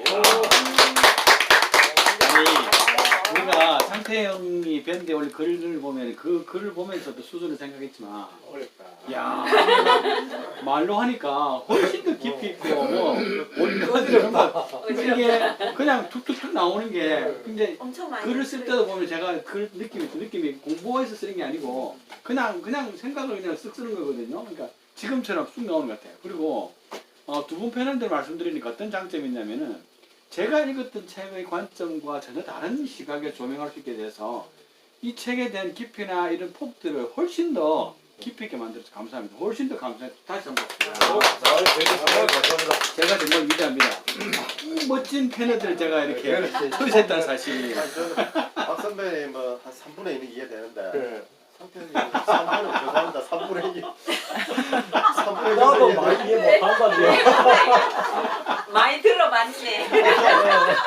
아니 우리가 상태형이 밴드에 올린 글을 보면 그 글을 보면서도 수준을 생각했지만 어렵다. 야 말로 하니까 훨씬 더 깊이 있고 뭐 이게 그냥 툭툭툭 나오는 게 근데 엄청 많이 글을 쓸 때도 보면 제가 그 느낌이 공부해서 쓰는 게 아니고 그냥 생각을 그냥 쓱 쓰는 거거든요. 그러니까 지금처럼 쑥 나오는 것 같아요. 그리고 두 분 패널들 말씀드리니까 어떤 장점이 있냐면은 제가 읽었던 책의 관점과 전혀 다른 시각에 조명할 수 있게 돼서 이 책에 대한 깊이나 이런 폭들을 훨씬 더 깊이 있게 만들어서 감사합니다. 훨씬 더 감사합니다. 다시 한번 제가 정말 위대합니다. 이 멋진 패널들 제가 이렇게 초대했다는 사실이 박 선배님 뭐한 3분의 1은 이해되는데 상태는 3분의 죄송합니다. 3분의 2 3분의 1 나도 많이 이해 못한다니요. 많이 들어봤네.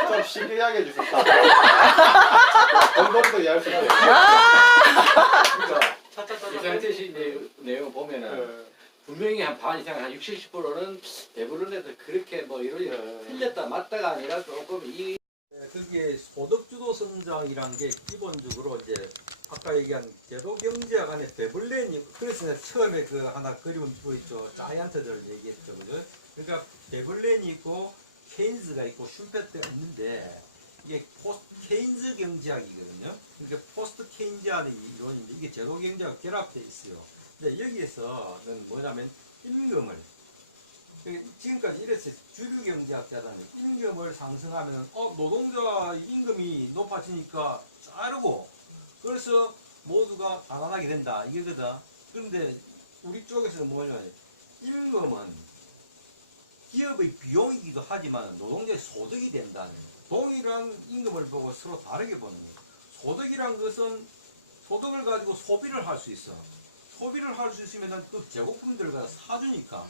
좀 신기하게 해주셨다. 공부도 이해할 수 있어요. 이상태 씨 내용 보면은 분명히 한 반 이상 한 60, 70%는 대부분 애들 그렇게 뭐 이론이 틀렸다 맞다가 아니라 조금 이 거기에 소득주도 성장이란 게 기본적으로 이제 아까 얘기한 제도 경제학 안에 베블렌이 그래서 내가 처음에 그 하나 그림 보였죠. 자이언트들 얘기했죠, 그죠? 그러니까 베블렌이 있고 케인즈가 있고 슈페트가 있는데 이게 포스트 케인즈 경제학이거든요. 그러니까 포스트 케인즈안의 이론인데 이게 제도 경제학 결합돼 있어요. 근데 여기에서는 뭐냐면 임금을 지금까지 이랬어요. 주류 경제학자들은 임금을 상승하면 노동자 임금이 높아지니까 자르고 그래서 모두가 가난하게 된다 이거거든. 그런데 우리 쪽에서는 뭐냐면 임금은 기업의 비용이기도 하지만 노동자의 소득이 된다는 동일한 임금을 보고 서로 다르게 보는 거예요. 소득이란 것은 소득을 가지고 소비를 할 수 있어. 소비를 할 수 있으면 그 제공품들을 사주니까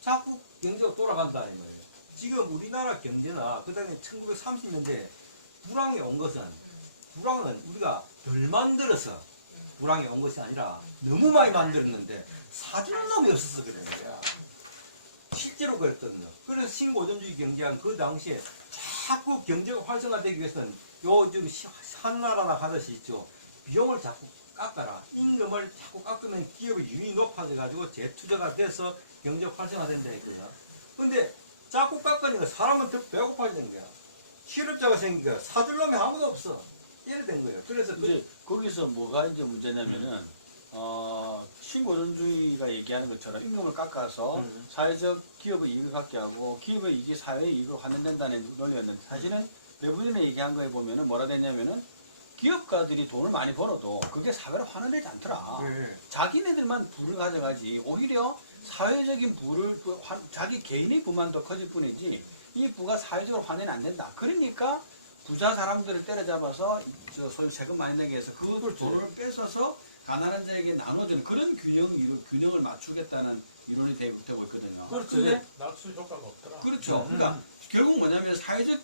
자꾸 경제가 돌아간다는 거예요. 지금 우리나라 경제나 그 다음에 1930년대 불황이 온 것은 불황은 우리가 덜 만들어서 불황이 온 것이 아니라 너무 많이 만들었는데 사주는 놈이 없어서 그런 거야. 실제로 그랬거든요. 그래서 신고전주의 경제학 그 당시에 자꾸 경제가 활성화되기 위해서는 요즘 한나라나 하듯이 있죠. 비용을 자꾸 깎아라. 임금을 자꾸 깎으면 기업의 유인이 높아져가지고 재투자가 돼서 경제가 활성화된다 했거든요. 근데 자꾸 깎으니까 사람은 더 배고파지는 거야. 실업자가 생기니까 사줄 놈이 아무도 없어. 이래 된 거예요. 그래서 이제 거기서 뭐가 이제 문제냐면은 신고전주의가 얘기하는 것처럼 임금을 깎아서 사회적 기업의 이익을 갖게 하고 기업의 이익이 사회의 이익으로 환원된다는 논리였는데 사실은 내부인에 얘기한 거에 보면은 뭐라 됐냐면은 기업가들이 돈을 많이 벌어도 그게 사회로 환원되지 않더라. 자기네들만 부를 가져가지 오히려 사회적인 부를 자기 개인의 부만 더 커질 뿐이지 이 부가 사회적으로 환원이 안 된다. 그러니까 부자 사람들을 때려잡아서 소위 세금 많이 내게 해서 그 돈을 뺏어서 가난한 자에게 나눠주는 그런 균형을 맞추겠다는 이론이 되고 있거든요. 그렇죠. 근데 낙수 효과가 없더라. 그렇죠. 그러니까 결국 뭐냐면 사회적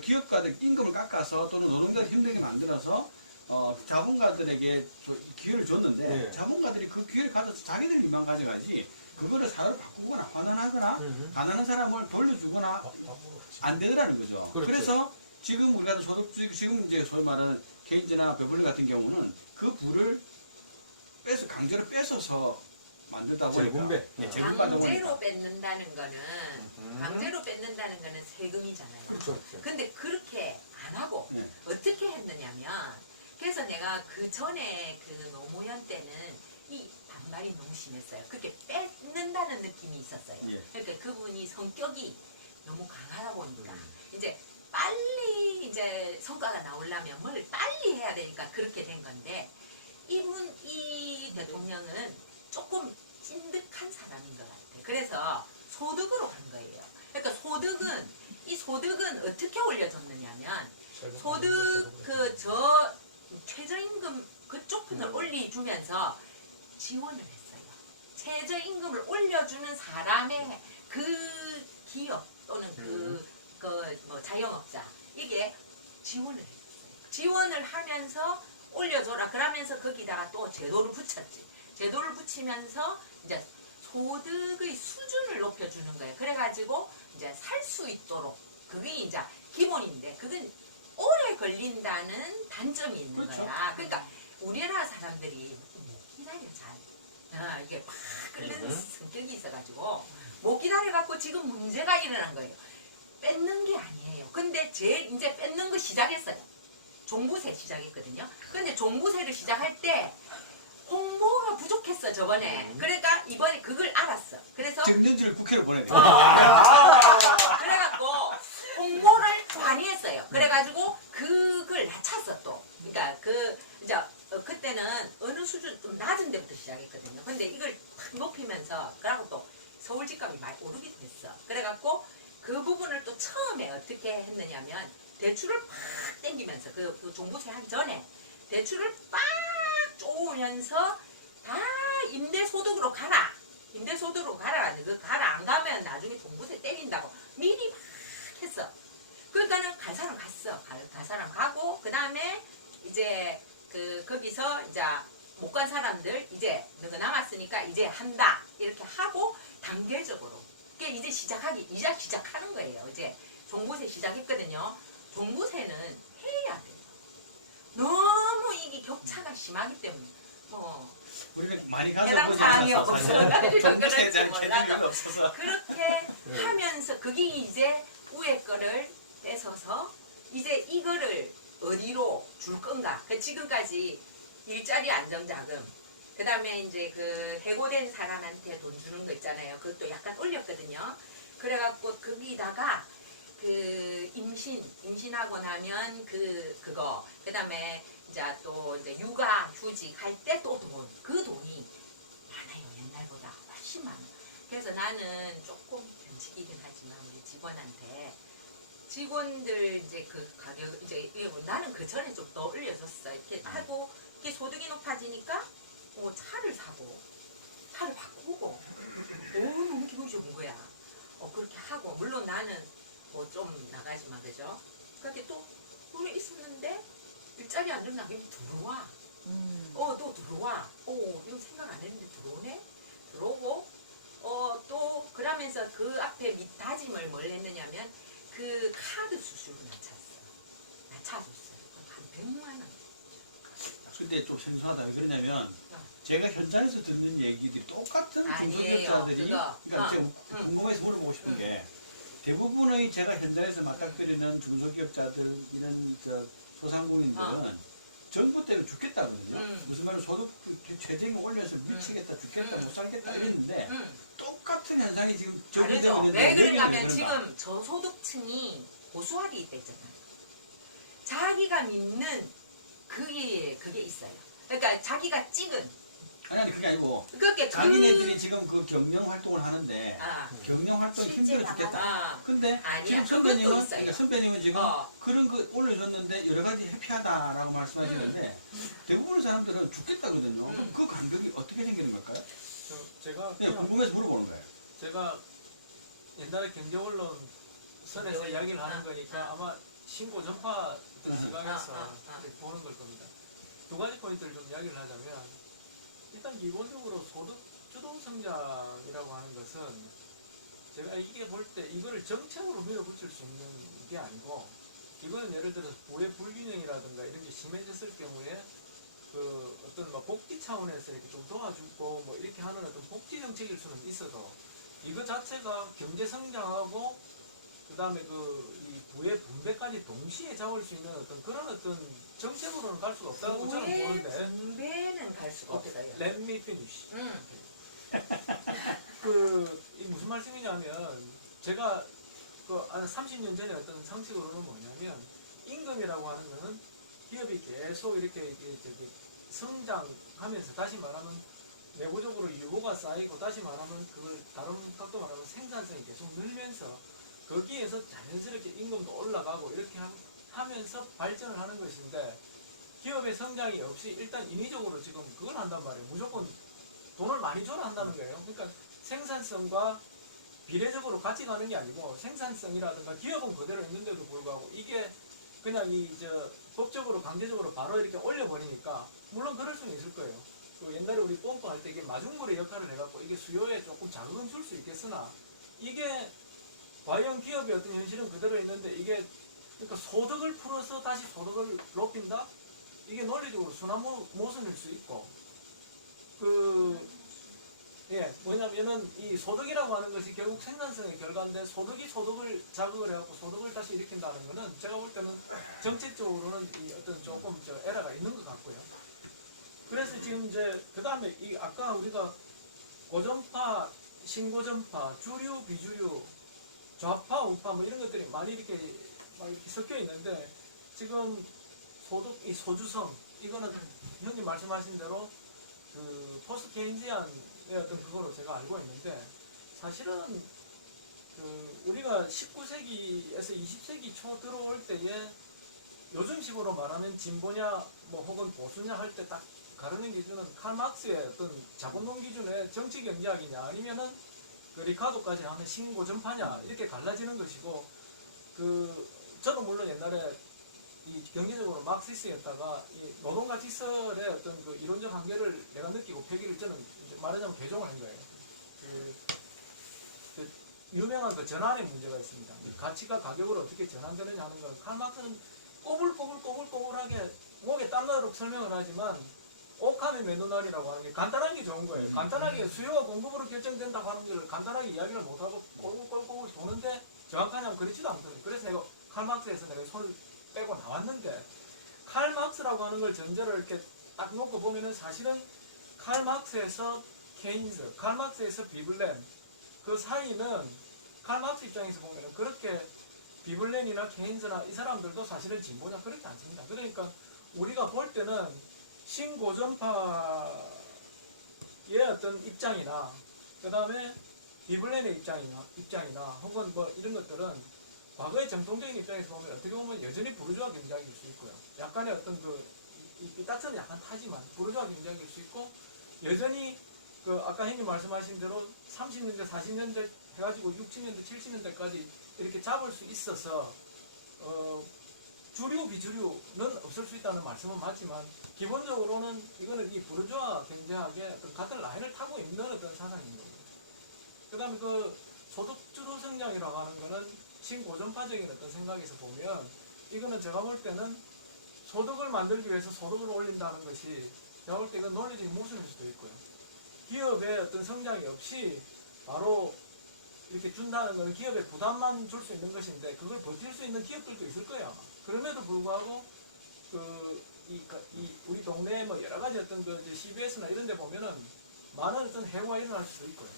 기업가들 임금을 깎아서 또는 노동자를 힘들게 만들어서 자본가들에게 기회를 줬는데 자본가들이 그 기회를 가져서 자기들만 가져가지 그거를 사회로 바꾸거나 환원하거나 가난한 사람을 돌려주거나 안 되더라는 거죠. 그렇죠. 그래서 지금 우리가 지금 이제 소위 말하는 케인즈나 베블리 같은 경우는 그 부를 강제로 뺏어서 만들다 보니까 재분배. 재분배하다 보니까 강제로 뺏는다는 거는 세금이잖아요. 그렇죠. 근데 그렇게 안 하고 네. 어떻게 했느냐면 그래서 내가 그 전에 그 노무현 때는 이 반발이 너무 심했어요. 그렇게 뺏는다는 느낌이 있었어요. 예. 그러니까 그분이 성격이 너무 강하다 보니까 이제 빨리 이제 성과가 나오려면 뭘 빨리 해야 되니까 그렇게 된 건데 이 대통령은 조금 찐득한 사람인 것 같아요. 그래서 소득으로 간 거예요. 그러니까 소득은 어떻게 올려줬느냐면 소득 최저임금 그쪽 편을 올려주면서 지원을 했어요. 최저임금을 올려주는 사람의 그 기업 또는 뭐 자영업자 이게 지원을 했어요. 지원을 하면서 올려줘라. 그러면서 거기다가 또 제도를 붙였지. 제도를 붙이면서 이제 소득의 수준을 높여주는 거예요. 그래가지고 이제 살 수 있도록 그게 이제 기본인데 그건 오래 걸린다는 단점이 있는 그렇죠. 거야. 그러니까 우리나라 사람들이 못 기다려 잘. 이게 막 끓는 성격이 있어가지고 못 기다려갖고 지금 문제가 일어난 거예요. 뺏는 게 아니에요. 근데 이제 뺏는 거 시작했어요. 종부세 시작했거든요. 근데 종부세를 시작할 때 홍보가 부족했어 저번에. 그러니까 이번에 그걸 알았어. 그래서 지금 연지를 국회로 보내야 돼. 그래갖고 홍보를 많이 했어요. 그래가지고 그걸 낮췄어 또. 그러니까 그때는 어느 수준 좀 낮은 데부터 시작했거든요. 근데 이걸 탁 높이면서 그러고 또 서울 집값이 많이 오르게 됐어. 그래갖고 그 부분을 또 처음에 어떻게 했느냐면 대출을 팍 땡기면서 그 종부세 한 전에 대출을 빡 쪼으면서 다 임대소득으로 가라. 임대소득으로 가라. 그 가라 안 가면 나중에 종부세 때린다고 미리 막 했어. 그러니까는 갈 사람 갔어. 갈 사람 가고 그 다음에 이제 거기서 이제 못 간 사람들 이제 너가 남았으니까 이제 한다 이렇게 하고 단계적으로 그게 이제 시작하는 거예요. 이제 종부세 시작했거든요. 종부세는 해야 돼요. 너무 이게 격차가 심하기 때문에 뭐 우리는 많이 해당 가서 사항이 보지 없어가지고 그런지 개념이 몰라도 없어서. 그렇게 하면서 그게 이제 위에 거를 뺏어서 이제 이거를 어디로 줄 건가? 그 지금까지 일자리 안정자금, 그 다음에 이제 그 해고된 사람한테 돈 주는 거 있잖아요. 그것도 약간 올렸거든요. 그래갖고 거기다가 그 임신하고 나면 그거, 그 다음에 이제 또 이제 육아 휴직 할 때 또 그 돈이 많아요. 옛날보다 훨씬 많아. 그래서 나는 조금 변칙이긴 하지만 우리 직원들 이제 그 가격 이제 나는 그 전에 좀 더 올려줬어. 이렇게 하고 이게 소득이 높아지니까 차를 사고 차를 바꾸고 너무 기분이 좋은 거야. 그렇게 하고 물론 나는 뭐 좀 나가지만 그죠? 그렇게 또 오래 있었는데 일자리 안정자금이 들어와. 또 들어와. 이거 생각 안 했는데 들어오네. 들어오고 또 그러면서 그 앞에 밑다짐을 뭘 했느냐면 그 카드 수수료 낮춰줬어요. 한 100만 원. 근데 좀 생소하다. 왜 그러냐면 제가 현장에서 듣는 얘기들이 똑같은 아니에요. 중소기업자들이 그거. 그러니까 제가 궁금해서 물어보고 싶은 게 대부분의 제가 현장에서 맞닥뜨리는 중소기업자들 이런 소상공인들은 정부 때문에 죽겠다거든요. 무슨 말로 소득 최저임금 올려서 미치겠다, 죽겠다, 못 살겠다 이랬는데 똑같은 현상이 지금 다르죠. 왜 그러냐면 지금 저소득층이 고수하게 있다 있잖아요. 자기가 믿는 그게 있어요. 그러니까 자기가 찍은. 아니 그게 아니고 그렇게 자기네들이 지금 그 경영 활동을 하는데 경영 활동이 힘들어 죽겠다. 근데 아니야, 지금 선배님은 지금 그런 거 올려줬는데 여러 가지 해피하다라고 말씀하시는데 대부분의 사람들은 죽겠다거든요. 그럼 그 간격이 어떻게 생기는 걸까요? 제가 궁금해서 물어보는 거예요. 제가 옛날에 경제언론 선에서 이야기를 하는 거니까 아마 신고 전파 어떤 시각에서 보는 걸 겁니다. 두 가지 포인트를 좀 이야기를 하자면 일단 기본적으로 소득 주도 성장이라고 하는 것은 제가 이게 볼 때 이거를 정책으로 밀어붙일 수 있는 게 아니고 이거는 예를 들어서 부의 불균형이라든가 이런 게 심해졌을 경우에 그 어떤 뭐 복지 차원에서 이렇게 좀 도와주고 뭐 이렇게 하는 어떤 복지 정책일 수는 있어도 이거 자체가 경제 성장하고 그 다음에 이 부의 분배까지 동시에 잡을 수 있는 어떤 어떤 정책으로는 갈 수가 없다고 저는 보는데. 분배는 갈 수가 없어요. Let me finish. 이 무슨 말씀이냐면 제가 한 30년 전에 어떤 상식으로는 뭐냐면 임금이라고 하는 거는 기업이 계속 이렇게 성장하면서 다시 말하면 내부적으로 유보가 쌓이고 다시 말하면 그걸 다른 각도 말하면 생산성이 계속 늘면서 거기에서 자연스럽게 임금도 올라가고 이렇게 하면서 발전을 하는 것인데 기업의 성장이 없이 일단 인위적으로 지금 그걸 한단 말이에요. 무조건 돈을 많이 줘라 한다는 거예요. 그러니까 생산성과 비례적으로 같이 가는 게 아니고 생산성이라든가 기업은 그대로 있는데도 불구하고 이게 그냥 법적으로 강제적으로 바로 이렇게 올려버리니까 물론 그럴 수는 있을 거예요. 옛날에 우리 pom프 할 때 이게 마중물의 역할을 해갖고 이게 수요에 조금 자극은 줄 수 있겠으나 이게 과연 기업의 어떤 현실은 그대로 있는데 이게 그러니까 소득을 풀어서 다시 소득을 높인다? 이게 논리적으로 순환 모순일 수 있고 뭐냐면은 이 소득이라고 하는 것이 결국 생산성의 결과인데 소득이 소득을 자극을 해갖고 소득을 다시 일으킨다는 거는 제가 볼 때는 정책적으로는 이 어떤 조금 에러가 있는 것 같고요. 그래서 지금 그 다음에 아까 우리가 고전파, 신고전파, 주류, 비주류, 좌파, 우파 뭐 이런 것들이 많이 이렇게 섞여 있는데 지금 이 소주성 이거는 형님 말씀하신 대로 그 포스트 케인지안의 어떤 그거로 제가 알고 있는데 사실은 우리가 19세기에서 20세기 초 들어올 때에 요즘식으로 말하면 진보냐 뭐 혹은 보수냐 할 때 딱 가르는 기준은 칼 막스의 어떤 자본론 기준의 정치 경제학이냐 아니면은 그 리카도까지 하는 신고전파냐 이렇게 갈라지는 것이고 저도 물론 옛날에 이 경제적으로 막시스였다가 이 노동가치설의 어떤 그 이론적 한계를 내가 느끼고 폐기를 저는 말하자면 개종을 한 거예요. 유명한 그 전환의 문제가 있습니다. 가치가 가격으로 어떻게 전환되느냐 하는 건 칼 막스는 꼬불꼬불하게 목에 땀나도록 설명을 하지만 오카미 매누날이라고 하는 게 간단한 게 좋은 거예요. 간단하게 수요와 공급으로 결정된다고 하는 걸 간단하게 이야기를 못하고 꼴꼴꼴꼴 도는데 정확하냐면 그렇지도 않거든요. 그래서 내가 칼막스에서 내가 손을 빼고 나왔는데 칼막스라고 하는 걸 전제를 이렇게 딱 놓고 보면은 사실은 칼막스에서 케인즈, 칼막스에서 비블렌 그 사이는 칼막스 입장에서 보면은 그렇게 비블렌이나 케인즈나 이 사람들도 사실은 진보냐 그렇지 않습니다. 그러니까 우리가 볼 때는 신고전파의 어떤 입장이나 그 다음에 비블렌의 입장이나 혹은 뭐 이런 것들은 과거의 정통적인 입장에서 보면 어떻게 보면 여전히 부르주아 경제학일 수 있고요. 약간의 어떤 이 삐딱선은 약간 타지만 부르주아 경제학일 수 있고 여전히 그 아까 형님 말씀하신 대로 30년대 40년대 해가지고 60년대 70년대까지 이렇게 잡을 수 있어서 주류 비주류는 없을 수 있다는 말씀은 맞지만 기본적으로는 이거는 이 부르주아 경제학의 어떤 같은 라인을 타고 있는 어떤 사상인 겁니다. 그 다음에 그 소득주도 성장이라고 하는 거는 신고전파적인 어떤 생각에서 보면 이거는 제가 볼 때는 소득을 만들기 위해서 소득을 올린다는 것이 제가 볼 때 이건 논리적인 모순일 수도 있고요. 기업의 어떤 성장이 없이 바로 이렇게 준다는 것은 기업에 부담만 줄 수 있는 것인데 그걸 버틸 수 있는 기업들도 있을 거예요. 아마. 그럼에도 불구하고 우리 동네에 뭐 여러 가지 어떤 CBS나 이런 데 보면은 많은 어떤 해고가 일어날 수도 있고요.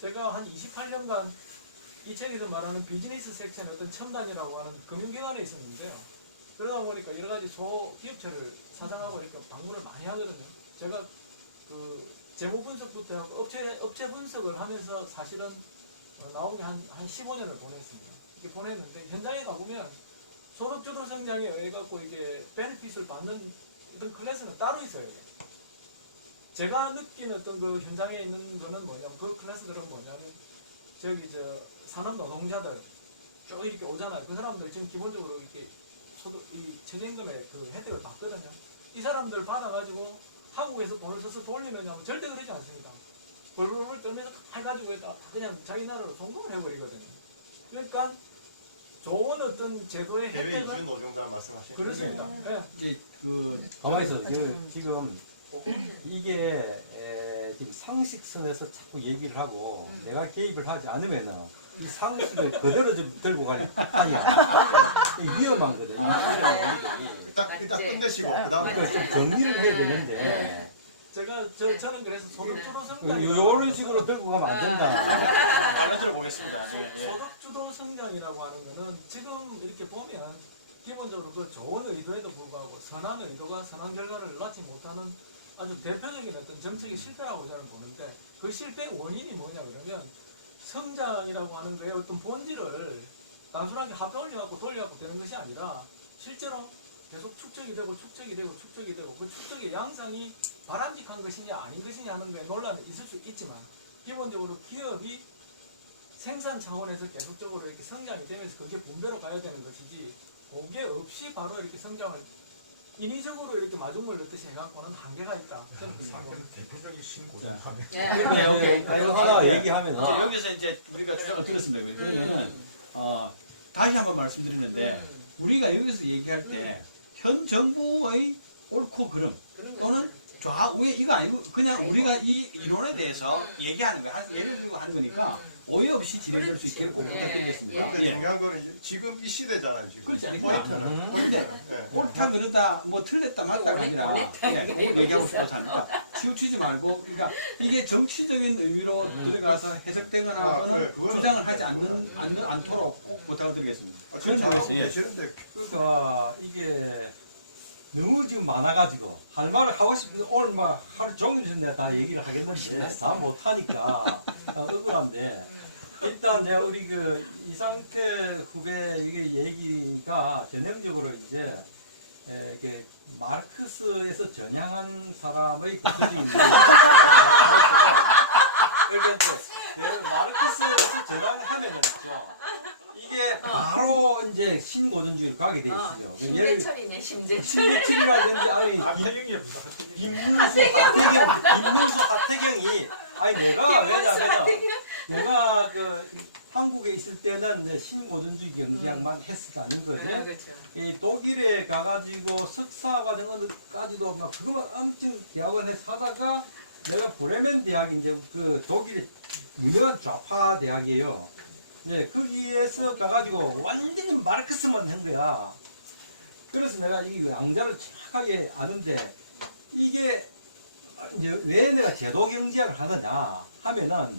제가 한 28년간 이 책에서 말하는 비즈니스 섹션의 어떤 첨단이라고 하는 금융기관에 있었는데요. 그러다 보니까 여러 가지 소기업체를 사장하고 이렇게 방문을 많이 하거든요. 제가 그 재무 분석부터 하고 업체 분석을 하면서 사실은 나온 게 한 15년을 보냈습니다. 이렇게 보냈는데 현장에 가보면 소득주도 성장에 의해 갖고 이게 베네핏을 받는 어떤 클래스는 따로 있어요. 이게. 제가 느낀 어떤 그 현장에 있는 거는 뭐냐면 그 클래스들은 뭐냐면 산업 노동자들 쭉 이렇게 오잖아요. 그 사람들 지금 기본적으로 이렇게 이 최저임금의 그 혜택을 받거든요. 이 사람들 받아가지고 한국에서 돈을 써서 돌리느냐 하면 절대 그러지 않습니다. 벌벌벌 떨면서 다 해가지고 다 그냥 자기 나라로 송금을 해버리거든요. 그러니까 좋은 어떤 제도의 혜택을 노동자 말씀하시는 그렇습니다. 네. 이제 그 가만히 있어. 지금 이게 지금 상식선에서 자꾸 얘기를 하고 내가 개입을 하지 않으면은 이 상식을 그대로 좀 들고 갈 판이야. 위험한 거든. 일단 끝내시고 그다음에 이거 좀 정리를 해야 되는데 저는 그래서 소득주도 성장 이런 식으로 들고 가면 안 된다. 보겠습니다. 소득주도 성장이라고 하는 거는 지금 이렇게 보면 기본적으로 그 좋은 의도에도 불구하고 선한 의도가 선한 결과를 낳지 못하는 아주 대표적인 어떤 정책의 실패라고 저는 보는데 그 실패의 원인이 뭐냐 그러면 성장이라고 하는 거에 어떤 본질을 단순하게 합해 올려갖고 돌려갖고 되는 것이 아니라 실제로 계속 축적이 되고 그 축적의 양상이 바람직한 것이냐 아닌 것이냐 하는 거에 논란이 있을 수 있지만 기본적으로 기업이 생산 차원에서 계속적으로 이렇게 성장이 되면서 그게 분배로 가야 되는 것이지 그게 없이 바로 이렇게 성장을 인위적으로 이렇게 마중물 넣듯이 해갖고는 한계가 있다. 저는 그렇게 생각합니다. 대표적인 신고전파네. 오케이. 그거 하나 얘기하면은 여기서 이제 우리가 주장을 들었습니다. 그러면은 다시 한번 말씀드리는데 우리가 여기서 얘기할 때 현 정부의 옳고 그름 또는 좌우에 이거 아니고 그냥 우리가 이 이론에 대해서 얘기하는 거야. 예를 들고 하는 거니까 오해 없이 진행될 수 있게끔 부탁드리겠습니다. 근데 중요한 거는 이제 지금 이 시대잖아요. 지금 그렇지 않습니까? 포인트는. 근데 네. 옳다 그렇다 뭐 틀렸다 맞다가 아니라 얘기하고 싶어서 하니까 치우치지 말고 그러니까 이게 정치적인 의미로 들어가서 해석되거나 하는 그거는 주장을 하지 않도록 꼭 부탁을 드리겠습니다. 그런 점에서 예. 그러니까 이게 너무 지금 많아가지고 할 말을 하고 싶은데 오늘 막 하루 종일 내가 다 얘기를 하겠는데 다 못하니까 억울한데 일단 내가 우리 그 이상태 후배 이게 얘기가 전형적으로 이제 이렇게 마르크스에서 전향한 사람의 구조적인 그러니까 마르크스에서 전향하면 됐죠. 이게 바로 이제 신고전주의로 가게 돼 있어요. 심재철이네 심재철. 신고전주의라든지 아니 하태경이었다. 김문수 하태경이 아니 내가 왜냐면 내가 그 한국에 있을 때는 신고전주의 경제학만 했었다는 거죠. 그렇죠. 이 독일에 가가지고 석사 과정까지도 막 그거 엄청 대학원에서 하다가 내가 브레멘 대학이 이제 그 독일의 유명한 좌파 대학이에요. 네, 거기에서 가가지고 완전히 마르크스만 한 거야. 그래서 내가 이 양자를 정확하게 아는데 이게 이제 왜 내가 제도경제학을 하느냐 하면은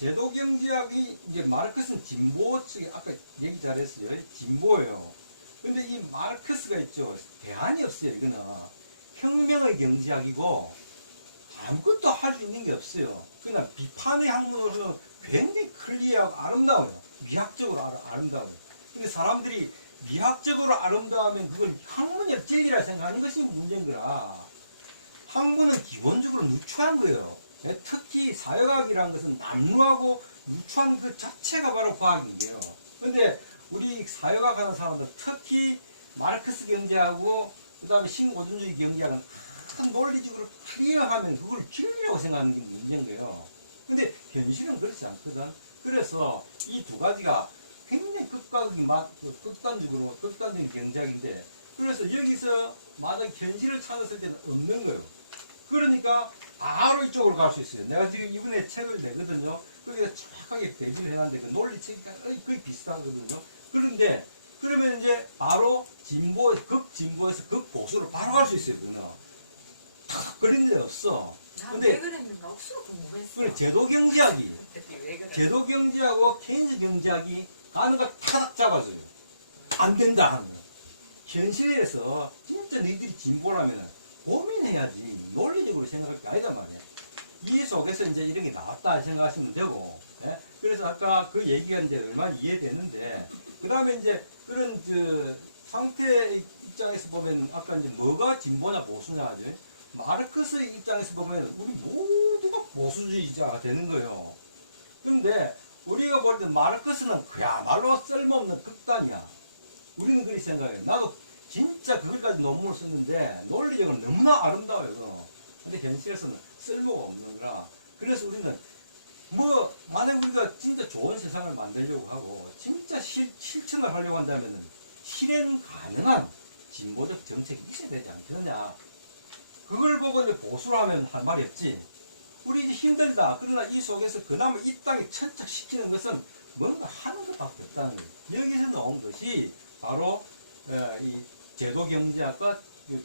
제도경제학이 이제 마르크스는 진보 측에 아까 얘기 잘했어요. 진보예요. 근데 이 마르크스가 있죠. 대안이 없어요. 이거는 혁명의 경제학이고 아무것도 할 수 있는 게 없어요. 그냥 비판의 학문으로서 굉장히 클리어하고 아름다워요. 미학적으로 아름다워요. 근데 사람들이 미학적으로 아름다우면 그걸 학문의 찔이라 생각하는 것이 문제인 거라. 학문은 기본적으로 누추한 거예요. 특히 사회과학이라는 것은 남루하고 누추한 그 자체가 바로 과학이에요. 근데 우리 사회과학 하는 사람들 특히 마르크스 경제하고 그 다음에 신고전주의 경제하는 큰 논리적으로 클리어하면 그걸 진리라고 생각하는 게 문제인 거예요. 근데 현실은 그렇지 않거든. 그래서 이 두 가지가 굉장히 극단적으로 극단적인 경제학인데 그래서 여기서 만약 현실을 찾았을 때는 없는 거예요. 그러니까 바로 이쪽으로 갈 수 있어요. 내가 지금 이번에 책을 내거든요. 거기다 정확하게 대비를 해놨는데 그 논리책이 거의 비슷하거든요. 그런데 그러면 이제 바로 극진보에서 극보수로 바로 갈 수 있어요. 그거는 탁 걸린 데 없어. 나왜 그랬는가 억수로 공부했어. 그래 제도경제학이 왜 그래? 제도경제하고 케인즈 경제학이 가는 거 타닥 잡아줘요. 안 된다 하는 거. 현실에서 진짜 너희들이 진보라면 고민해야지 논리적으로 생각할 게 아니다 말이야. 이 속에서 이제 이런 게 나왔다 생각하시면 되고, 예? 그래서 아까 그 얘기가 이제 얼마나 이해되는데, 그 다음에 이제 그런 상태 입장에서 보면 아까 이제 뭐가 진보냐 보수냐 하죠. 마르크스 입장에서 보면 우리 모두가 보수주의자가 되는 거예요. 그런데 우리가 볼 때 마르크스는 그야말로 쓸모없는 극단이야. 우리는 그렇게 생각해요. 나도 진짜 그걸까지 논문을 썼는데 논리적으로 너무나 아름다워요. 근데 현실에서는 쓸모가 없는 거라. 그래서 우리는 만약 우리가 진짜 좋은 세상을 만들려고 하고 진짜 실천을 하려고 한다면 실현 가능한 진보적 정책이 있어야 되지 않겠느냐. 그걸 보고 이제 보수를 하면 할 말이 없지. 우리 이제 힘들다. 그러나 이 속에서 그나마 이 땅에 천착시키는 것은 뭔가 하는 것밖에 없다는 거예요. 여기서 나온 것이 바로 이 제도 경제학과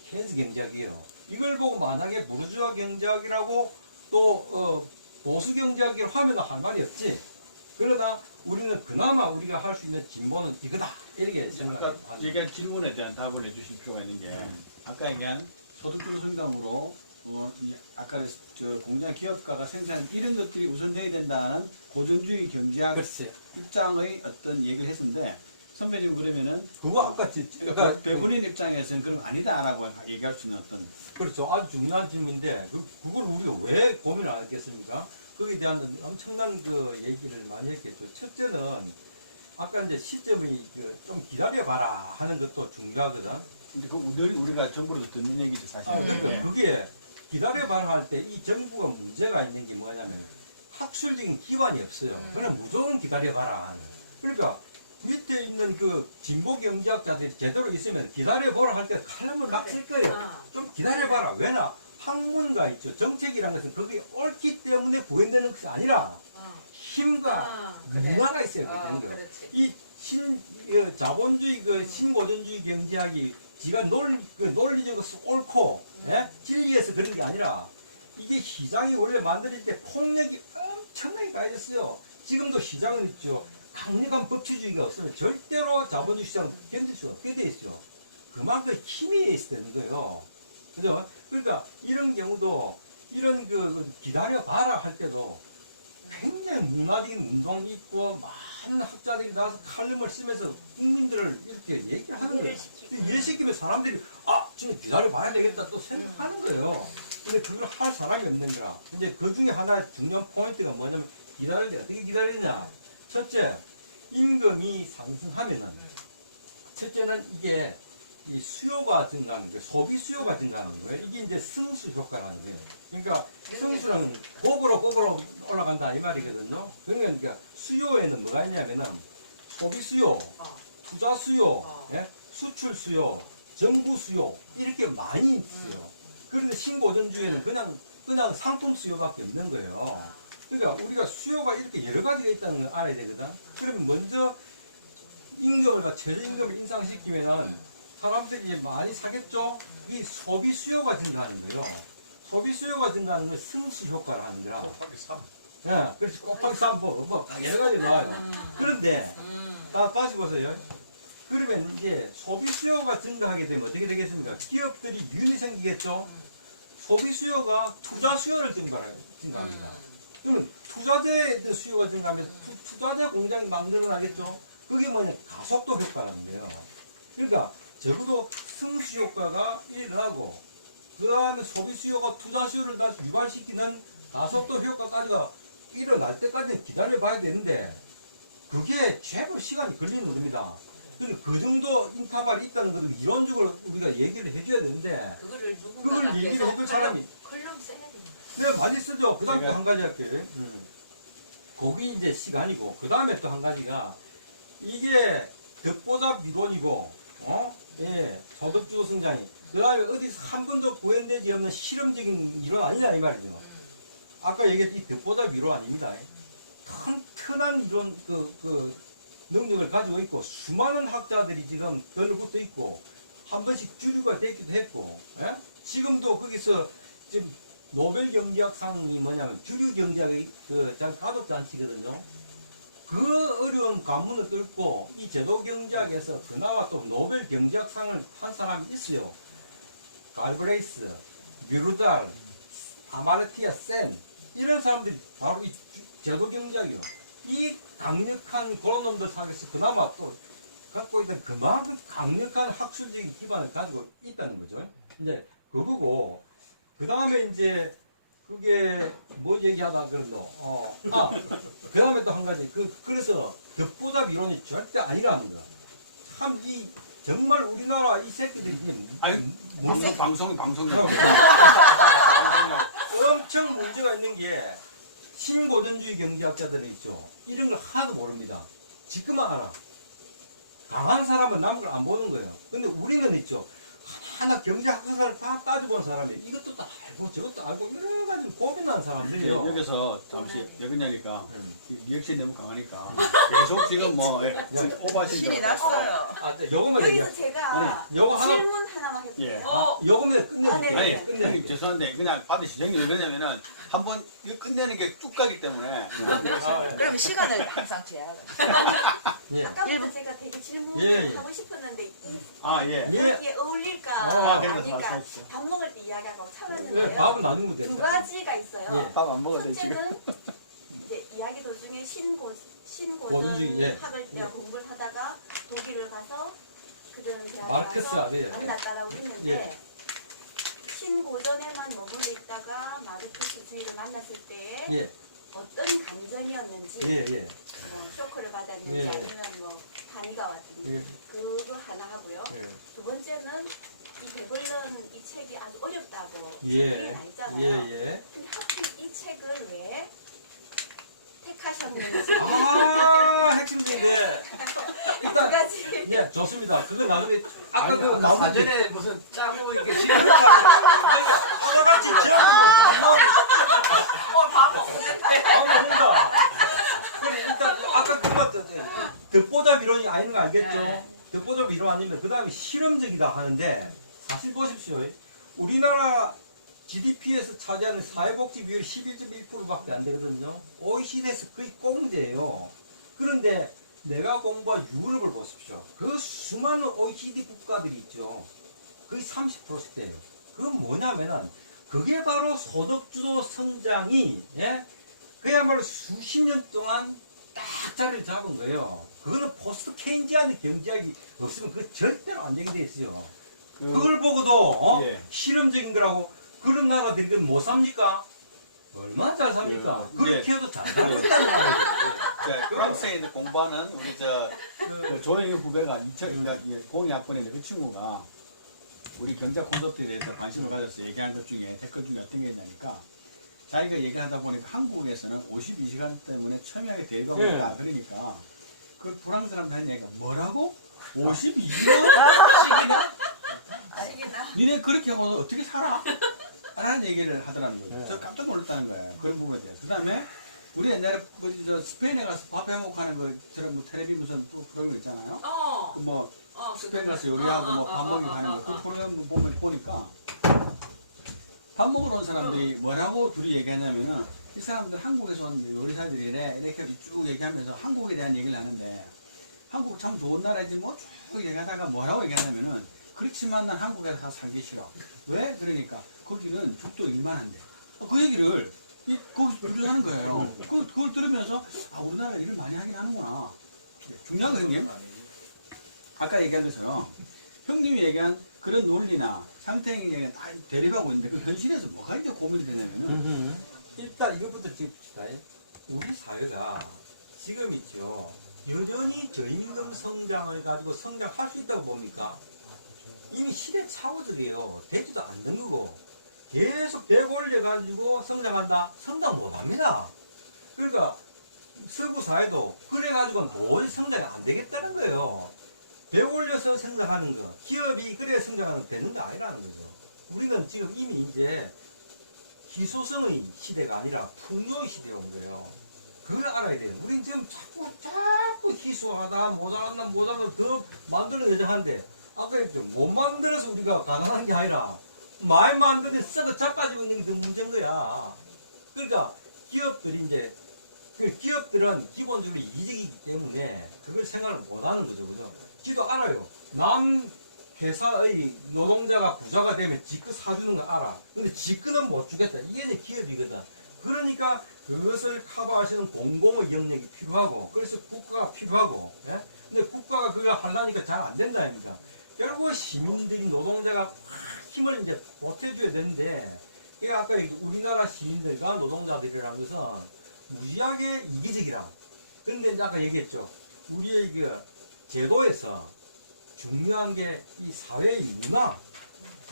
케인즈 경제학이에요. 이걸 보고 만약에 부르주아 경제학이라고 또 보수 경제학이라고 하면 할 말이 없지. 그러나 우리는 그나마 우리가 할 수 있는 진보는 이거다. 이렇게 아까 생각합니다. 얘기한 질문에 대한 답을 해주실 필요가 있는 게 아까 얘기한 소득주도 성장으로 아까 공장 기업가가 생산한 이런 것들이 우선돼야 된다는 고전주의 경제학 그렇지. 입장의 어떤 얘기를 했는데 선배 지금 그러면은 그거 아까 그러니까 배분인 입장에서는 그런 거 아니다라고 얘기할 수 있는 어떤 그렇죠. 아주 중요한 질문인데 그걸 우리가 왜 고민을 안 했겠습니까? 거기에 대한 엄청난 그 얘기를 많이 했겠죠. 첫째는 아까 이제 시점이 좀 기다려봐라 하는 것도 중요하거든. 근데 그 늘 우리가 정부로서 듣는 얘기죠 사실. 그러니까 그게 기다려봐라 할 때 이 정부가 문제가 있는 게 뭐냐면 학술적인 기반이 없어요. 그냥 무조건 기다려봐라 하는. 그러니까 밑에 있는 그 진보 경제학자들이 제대로 있으면 기다려보라 할 때 칼럼을 막 쓸 거예요. 좀 기다려봐라. 왜냐? 학문가 있죠. 정책이라는 것은 그게 옳기 때문에 구현되는 것이 아니라 힘과 문화가 있어야 되는 거예요. 이 자본주의 신고전주의 경제학이 지가 논리적으로 옳고 진리에서 그런 게 아니라 이게 시장이 원래 만들어질 때 폭력이 엄청나게 가해졌어요. 지금도 시장은 있죠. 강력한 법치주의가 없으면 절대로 자본주의 시장은 견딜 수가 없게 돼 있죠. 그만큼 힘이 있어야 되는 거예요. 그죠? 그러니까 이런 경우도 이런 기다려봐라 할 때도 굉장히 문화적인 운동이 있고 많은 학자들이 나와서 칼럼을 쓰면서 국민들을 이렇게 얘기를 하는 거예요. 이해시키면 사람들이 지금 기다려봐야 되겠다 또 생각하는 거예요. 근데 그걸 할 사람이 없는 거라. 이제 그 중에 하나의 중요한 포인트가 뭐냐면 기다릴 때 어떻게 기다려야 되냐. 첫째, 임금이 상승하면은 첫째는 이게 이 수요가 증가하는 거예요. 소비 수요가 증가하는 거예요. 이게 이제 승수 효과라는 거예요. 그러니까 승수는 곡으로 올라간다 이 말이거든요. 그러니까 수요에는 뭐가 있냐면은 소비 수요, 투자 수요, 예? 수출 수요, 정부 수요 이렇게 많이 있어요. 그런데 신고전주에는 그냥 상품 수요밖에 없는 거예요. 그러니까 우리가 수요가 이렇게 여러 가지가 있다는 걸 알아야 되거든. 그러면 먼저 임금을, 최저임금을 인상시키면은 사람들이 많이 사겠죠? 이 소비 수요가 증가하는 거예요. 소비 수요가 증가하는 건 승수 효과를 하는 거라. 예, 그래서 곱하기 3법, 뭐, 여러 가지 나와요. 그런데, 다시 보세요. 그러면 이제 소비 수요가 증가하게 되면 어떻게 되겠습니까? 기업들이 유인이 생기겠죠? 소비 수요가 투자 수요를 증가합니다. 그러면 투자재 수요가 증가하면서 투자재 공장이 막 늘어나겠죠? 그게 뭐냐? 가속도 효과라는 거예요. 그러니까 적어도 승수 효과가 일어나고 그 다음에 소비 수요가 투자 수요를 다시 유발시키는 가속도 효과까지가 일어날 때까지 기다려 봐야 되는데 그게 최고 시간이 걸리는 겁니다. 그 정도 인파발이 있다는 것을 이론적으로 우리가 얘기를 해줘야 되는데 그거를 그걸 누군가 얘기를 해줄 사람이 컬럼 써야 돼. 내가 많이 쓰죠. 그 다음 또 한 가지 할게요. 그게 이제 시간이고 그 다음에 또 한 가지가 이게 덕보다 미돈이고 예, 소득주도 성장이 그 다음에 어디서 한 번도 구현되지 없는 실험적인 이론 아니냐 이 말이죠. 아까 얘기했지 덕보다 미론 아닙니다. 튼튼한 이런 그 능력을 가지고 있고 수많은 학자들이 지금 들붙어 있고 한 번씩 주류가 되기도 했고 예? 지금도 거기서 지금 노벨 경제학상이 뭐냐면 주류 경제학의 가족 잔치거든요. 그 어려운 관문을 뚫고 이 제도 경제학에서 그나마 또 노벨 경제학상을 한 사람이 있어요. 갈브레이스, 뮤르달, 아마르티아 센 이런 사람들이 바로 이 제도 경제학이요. 이 강력한 그런 놈들 사이에서 그나마 또 갖고 있는 그만큼 강력한 학술적인 기반을 가지고 있다는 거죠. 이제 그거고 그 다음에 이제 그게 뭐 얘기하다 그러노? 그 다음에 또 한 가지 그래서 덕보답 이론이 절대 아니라는 거. 참 이 정말 우리나라 이 새끼들이 방송이 엄청 문제가 있는 게 신고전주의 경제학자들이 있죠. 이런 걸 하나도 모릅니다. 지금만 알아. 강한 사람은 남은 걸 안 보는 거예요. 근데 우리는 있죠. 하나 경제학사를 다 따져본 사람이 이것도 다 알고 저것도 알고 여러 가지 고민한 사람들이에요. 여기서 잠시 여기냐니까 리액션이 너무 강하니까 계속 지금 뭐 오버하신 신이 났어요. 요거만 여기서 제가 요거 하나 질문 하나만 해도 예. 돼요? 요거만 끝내. 네. 아니 죄송한데 그냥 받으시죠. 왜 그러냐면은 한번 끝내는 게 쭉 가기 때문에 그러면 시간을 항상 제약을. 아까부터 제가 되게 질문을 예. 하고 싶었는데 예. 여기에 어울릴까 아닐까 밥 먹을 때 이야기하고 참았는데요. 밥은 나누면 돼. 두 가지가 있어요. 밥 안 먹어도 돼 지금. 첫째는 이제 이야기 도중에 신고전 고전주의, 예. 학을 때가 공부를 하다가 독일을 가서 그런 대학에 마르크스 가서 아니에요? 만났다라고 했는데 예. 신고전에만 머물러 있다가 마르크스주의를 만났을 때 예. 어떤 감정이었는지 예. 뭐 쇼크를 받았는지 예. 아니면 뭐 반의가 왔는지 예. 그거 하나 하고요. 예. 두 번째는 이 배벌런 이 책이 아주 어렵다고 예. 책이 나 있잖아요. 예. 근데 하필 이 책을 왜 택하셨는지 핵심인데. 두 가지 예, 좋습니다. 그거 나중에 아까 아니, 그 나중에 사전에 무슨 짜고 이렇게 시간 일단 아까 그거 덕보잡 이론이 아닌 거 알겠죠? 덕보잡 이론 아니면 그 다음에 실험적이다 하는데 사실 보십시오. 우리나라 GDP에서 차지하는 사회복지 비율이 11.1%밖에 안 되거든요. OECD에서 거의 꽁대예요. 그런데 내가 공부한 유럽을 보십시오. 그 수많은 OECD 국가들이 있죠. 거의 30%대예요. 그건 뭐냐면은 그게 바로 소득주도 성장이 그야말로 수십 년 동안 딱 자리를 잡은 거예요. 그거는 포스트 케인지안의 경제학이 없으면 그거 절대로 안 되게 돼 있어요. 그걸 보고도 실험적인 거라고 그런 나라들이 못 삽니까? 얼마나 잘 삽니까? 그렇게 해도 잘 삽니다. 프랑스에 있는 공부하는 우리 조영희 후배가 2002학번에 그 친구가 우리 경제 콘서트에 대해서 관심을 가져서 얘기하는 것 중에 댓글 중에 어떤 게 있냐니까 자기가 얘기하다 보니까 한국에서는 52시간 때문에 첨예하게 대리가 온다. 그러니까 그 프랑스 사람 하는 얘기가 뭐라고? 52년? 니네 그렇게 하고 어떻게 살아? 라는 얘기를 하더라는 거예요. 저 깜짝 놀랐다는 거예요. 그런 부분에 대해서. 그 다음에 우리 옛날에 저 스페인에 가서 밥 해먹고 하는 것처럼 뭐 텔레비 무슨 프로그램 있잖아요. 그 뭐 스페인 가서 요리하고 뭐 밥 먹이고 하는 거. 그 프로그램 보니까 밥 먹으러 온 사람들이 뭐라고 둘이 얘기하냐면은 이 사람들 한국에서 온 요리사들이래 이렇게 쭉 얘기하면서 한국에 대한 얘기를 하는데 한국 참 좋은 나라지 뭐 쭉 얘기하다가 뭐라고 얘기하냐면은 그렇지만 난 한국에 가서 살기 싫어. 왜? 그러니까 거기는 죽도 일만 한대. 그 얘기를 거기서 죽도 하는 거예요. 그걸 들으면서 아 우리나라 일을 많이 하긴 하는구나. 중요한 거 형님. 아까 얘기한 것처럼 형님이 얘기한 그런 논리나 상태형이 얘기한 다 대립하고 있는데 그 현실에서 뭐가 이제 고민이 되냐면은 일단 이것부터 짚읍시다. 우리 사회가 지금 있죠. 여전히 저임금 성장을 가지고 성장할 수 있다고 봅니까? 이미 시대 착오들이에요. 되지도 않는 거고 계속 배 올려가지고 성장한다? 성장 못합니다. 그러니까 서구 사회도 그래가지고는 도저히 성장이 안 되겠다는 거예요. 배 올려서 성장하는 거, 기업이 그래 성장하면 되는 게 아니라는 거죠. 우리는 지금 이미 이제 희소성의 시대가 아니라 풍요의 시대에 온 거예요. 그걸 알아야 돼요. 우린 지금 자꾸 희소하다, 모자란다, 더 만들어내자 하는데, 아까 했죠. 못 만들어서 우리가 가난한 게 아니라, 많이 만드는데 썩어 작가지고 있는 게 더 문제인 거야. 그러니까, 기업들은 기본적으로 이직이기 때문에, 그걸 생각을 못 하는 거죠. 그죠? 지도 알아요. 남 회사의 노동자가 부자가 되면 지껏 사주는 거 알아. 근데 지껏은 못 주겠다. 이게 이제 기업이거든. 그러니까 그것을 커버하시는 공공의 영역이 필요하고, 그래서 국가가 필요하고, 예? 근데 국가가 그걸 하려니까 잘 안 된다 아닙니까? 결국 시민들이 노동자가 확 힘을 이제 보태줘야 되는데, 이게 아까 우리나라 시민들과 노동자들이라는 것은 무지하게 이기적이라. 그런데 이제 아까 얘기했죠. 우리의 그 제도에서 중요한 게 이 사회의 문화,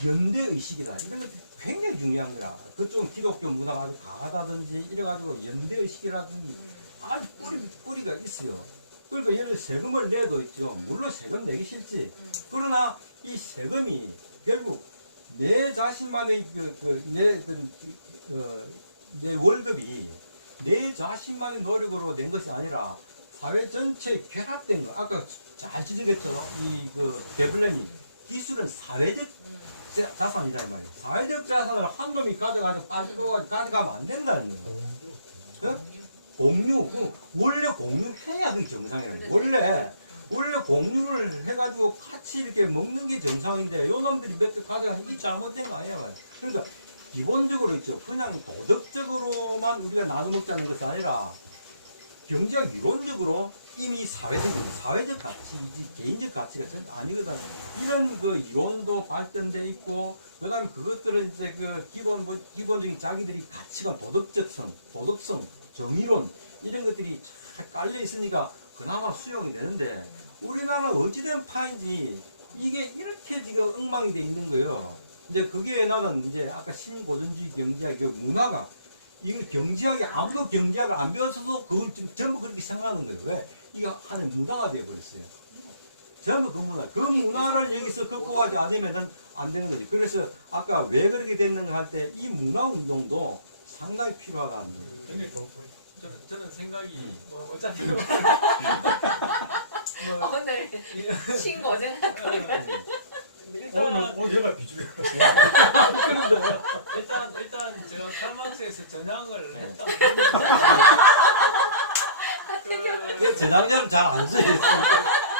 연대의식이다. 이런 것이 굉장히 중요한 거라. 그쪽은 기독교 문화가 아주 강하다든지 이래가지고 연대의식이라든지 아주 뿌리가 있어요. 그러니까 예를 들어 세금을 내도 있죠. 물론 세금 내기 싫지. 그러나 이 세금이 결국 내 자신만의 내 월급이 내 자신만의 노력으로 낸 것이 아니라 사회 전체에 결합된 거. 아까 잘 지적했죠. 데블렌이 기술은 사회적 자산이다 이 말이에요. 사회적 자산을 한 놈이 가져가면 안 된다는 거예요. 공유, 원래 공유해야 그게 정상이에요. 원래 공유를 해가지고 같이 이렇게 먹는 게 정상인데 요 놈들이 몇 개 가져가는 게 잘못된 거 아니에요. 그러니까 기본적으로 있죠. 그냥 도덕적으로만 우리가 나눠 먹자는 것이 아니라 경제학 이론적으로 이미 사회적 가치, 개인적 가치가 전혀 아니거든. 이런 그 이론도 발전돼 있고, 그 다음에 그것들은 이제 기본적인 자기들이 가치가 도덕성, 정의론, 이런 것들이 잘 깔려 있으니까 그나마 수용이 되는데, 우리나라는 어찌된 파인지 이게 이렇게 지금 엉망이 돼 있는 거예요. 이제 그게 나는 이제 아까 신고전주의 경제학 그 문화가 이걸 아무도 경제학을 안 배웠어도 그걸 전부 그렇게 생각하는 거예요. 왜? 이게 하나의 문화가 되어버렸어요. 전부 그 문화. 그 문화를 여기서 극복하지 않으면 안 되는 거지. 그래서 아까 왜 그렇게 됐는가 할 때 이 문화 운동도 상당히 필요하다는 거예요. 저는 생각이 어차피 오늘 신고전학 오늘 얘가 비주해. 일단 제가 칼막스에서 전향을 했다. 그 저장료를 잘 안 써요.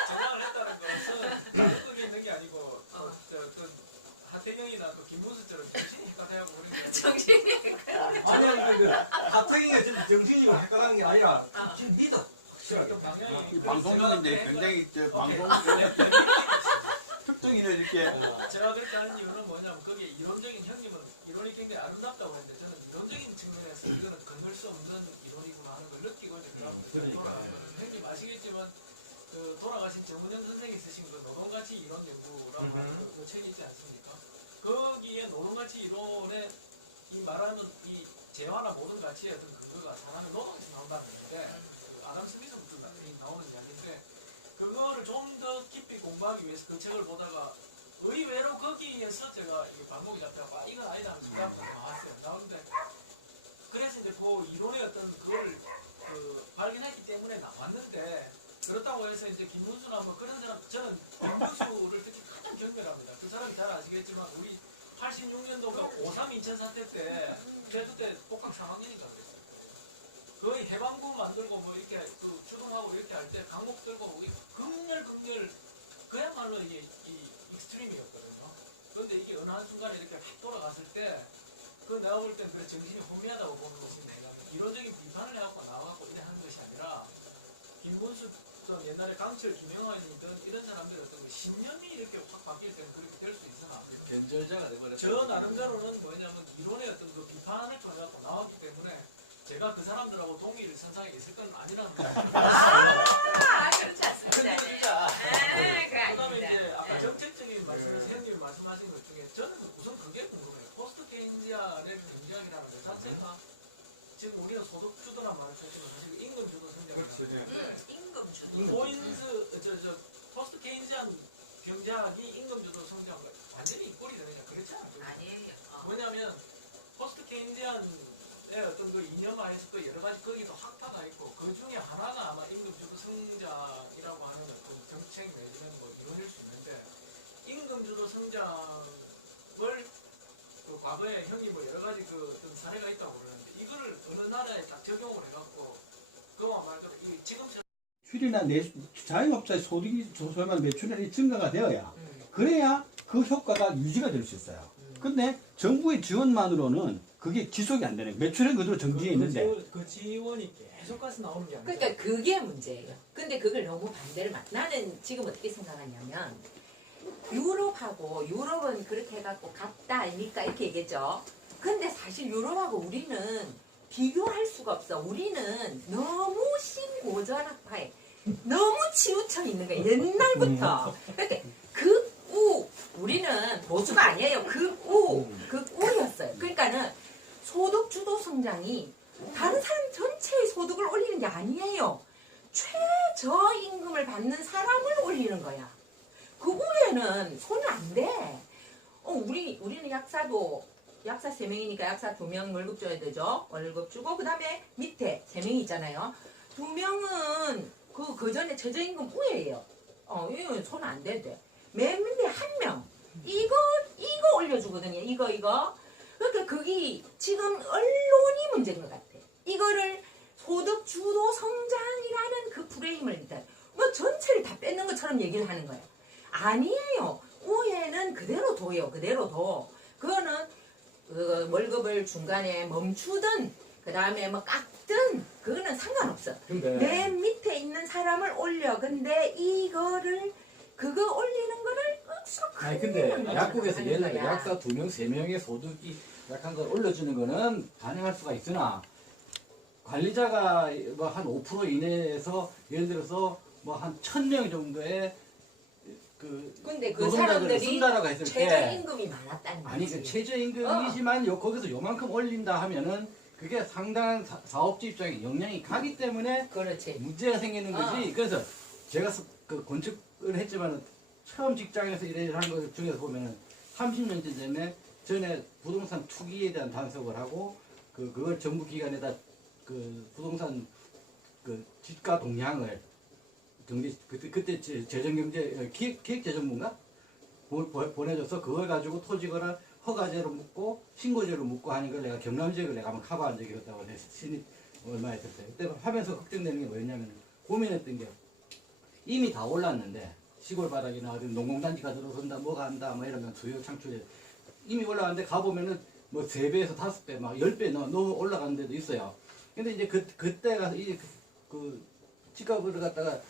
전향을 했다는 것은 가족들이 있는 게 아니고 하태경이나 김문수처럼 정신이 헷갈려하고 그런 게 정신이 아니, 하태경이가 정신이 헷갈리는 게 아니라 지금 믿어. 좀 방향이 방송인인데 굉장히 방송 특정인을 이렇게 제가 그렇게 하는 이유는 뭐냐면 거기에 이론적인 형님은 이론이 굉장히 아름답다고 했는데 저는 이론적인 측면에서 이거는 건널 수 없는 이론이구나 하는 걸 느끼고 이제 그러니까 형님 아시겠지만 그 돌아가신 정은영 선생이 쓰신 그 노동가치 이론 연구라고 하는 그 책이 있지 않습니까? 거기에 노동가치 이론에 이 말하는 이 재화나 모든 가치의 어떤 근거가 사람의 노동에서 나온다는 건데 아담 스미스부터 나오는 이야기인데 그거를 좀 더 깊이 공부하기 위해서 그 책을 보다가 의외로 거기에서 제가 이게 방법이 잡혀갖고 이건 아니다 하면서 그다음부터 나왔어요. 나오는데 그래서 이제 그 이론의 어떤 그걸 발견했기 때문에 나왔는데 그렇다고 해서 이제 김문수나 뭐 그런 사람 저는 김문수를 특히 가장 경멸합니다. 그 사람이 잘 아시겠지만 우리 86년도가 5.3 인천 사태 때 제주 때 복학 3학년인가 그랬어요. 거의 해방부 만들고 뭐 이렇게 그 추동하고 이렇게 할 때 강목 들고 극렬 그야말로 이게 이 익스트림이었거든요. 그런데 이게 어느 한순간에 이렇게 확 돌아갔을 때 그 내가 볼 땐 그래 정신이 혼미하다고 보는 것이 내가 이론적인 비판을 해갖고 나와갖고 이래 하는 것이 아니라 김문수 전 옛날에 강철 김영환이든 이런 사람들의 어떤 그 신념이 이렇게 확 바뀔 때는 그렇게 될 수 있으나 변절자가 돼버렸다. 저 나름대로는 뭐냐면 이론의 어떤 그 비판을 통해 갖고 나왔기 때문에 제가 그 사람들하고 동일 선상에 있을 건 아니라는 거예요. 그렇지 않습니다. 그 다음에 이제 아까 정책적인 말씀에서 형님이 말씀하신 것 중에 저는 우선 그게 궁금해요. 포스트 케인지아의 경쟁이라는 것 자체가 지금 우리는 소득주도란 말을 쓰지만 사실 임금주도 성장이라는 임금주도. 보인스 포스트 케인지안 경제학이 임금주도 성장과 완전히 이꼴이 되느냐 그렇지 않죠. 아니에요. 뭐냐면 포스트 케인지안의 어떤 그 이념화에서 그 여러 가지 거기도 학파가 있고 그 중에 하나가 아마 임금주도 성장이라고 하는 어떤 정책 내지는 뭐 이론일 수 있는데 임금주도 성장을 그 과거에 형이 뭐 여러 가지 그 어떤 사례가 있다고 그러는데 이거를 어느 나라에 딱 적용을 해갖고 그와 말대로 이 지금처럼 수출이나 자영업자의 소득이 소소한 매출이 증가가 되어야 그래야 그 효과가 유지가 될 수 있어요. 근데 정부의 지원만으로는 그게 지속이 안 되는 거예요. 매출은 그대로 정지해 있는데 그 지원이 계속 가서 나오는 게 아니라 그러니까 그게 문제예요. 근데 그걸 너무 반대를 나는 지금 어떻게 생각하냐면 유럽은 그렇게 해갖고 같다 아닙니까 이렇게 얘기했죠. 근데 사실 유럽하고 우리는 비교할 수가 없어. 우리는 너무 신고전학파에 너무 치우쳐 있는 거예요. 옛날부터. 그러니까 우리는 보수가 아니에요. 극우였어요. 그러니까는 소득 주도 성장이 다른 사람 전체의 소득을 올리는 게 아니에요. 최저임금을 받는 사람을 올리는 거야. 그 위에는 손이 안 돼. 우리는 약사 3명이니까 약사 2명 월급 줘야 되죠. 월급 주고, 그 다음에 밑에 3명이 있잖아요. 2명은 그 전에 최저임금 우회예요. 이건 손 안 되대. 맨 밑에 1명. 이거 올려주거든요. 이거. 그러니까 그게 지금 언론이 문제인 것 같아. 이거를 소득 주도 성장이라는 그 프레임을 일단 뭐 전체를 다 뺏는 것처럼 얘기를 하는 거예요. 아니에요. 우회는 그대로 둬요. 그대로 둬. 그거는 월급을 중간에 멈추든 그 다음에 뭐 깎든 그거는 상관없어. 맨 밑에 있는 사람을 올려. 근데 그거 올리는 거를 아니 근데 약국에서 예를 들어 약사 2명, 3명의 소득이 약한 걸 올려주는 거는 가능할 수가 있으나 관리자가 뭐 한 5% 이내에서 예를 들어서 뭐 한 1000명 정도의 근데 그 노동자들을 사람들이 쓴다라고 했을 때 최저임금이 많았다는 거지. 아니 그 최저임금이지만 거기서 요만큼 올린다 하면은 그게 상당한 사업주 입장에 영향이 가기 때문에 그렇지. 문제가 생기는 거지. 그래서 제가 그 건축을 했지만 처음 직장에서 일을 한 것 중에서 보면은 30년 전에 부동산 투기에 대한 단속을 하고 그걸 정부 기관에다 그 부동산 그 지가 동향을 그때 재정경제 기획재정부인가 보내줘서 그걸 가지고 토지거래 허가제로 묻고 신고제로 묻고 하는 걸 내가 경남지역을 내가 한번 커버한 적이 있다고 해서 신입 얼마에 됐어요. 그때 하면서 걱정되는 게 뭐였냐면 고민했던 게 이미 다 올랐는데 시골 바닥이나 어디 농공단지가 들어선다 뭐가 한다 뭐 이러면 수요 창출에 이미 올라갔는데 가보면은 뭐 3배에서 5배 막 10배 너무 올라간 데도 있어요. 근데 이제 그때 가서 그 집값을 갖다가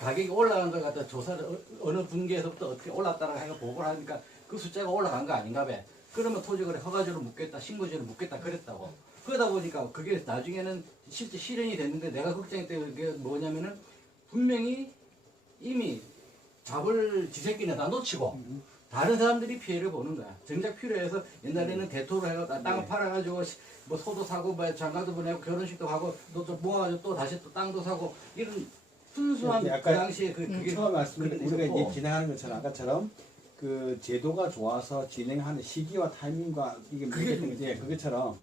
가격이 올라간 걸 갖다 조사를 어느 분기에서부터 어떻게 올랐다라고 해서 보고를 하니까 그 숫자가 올라간 거 아닌가 봐. 그러면 토지거래 허가제로 묻겠다, 신고제로 묻겠다 그랬다고. 그러다 보니까 그게 나중에는 실제 실현이 됐는데 내가 걱정했던 게 뭐냐면은 분명히 이미 잡을 지새끼는 다 놓치고 다른 사람들이 피해를 보는 거야. 정작 필요해서 옛날에는 대토로 해가 땅을 팔아가지고 뭐 소도 사고 뭐 장가도 보내고 결혼식도 하고 또 모아가지고 또 다시 또 땅도 사고 이런 순수한 그 당시에 그게 처음 말씀 우리가 있었고. 이제 진행하는 것처럼 아까처럼 그 제도가 좋아서 진행하는 시기와 타이밍과 이게 그게 문제점이 그것처럼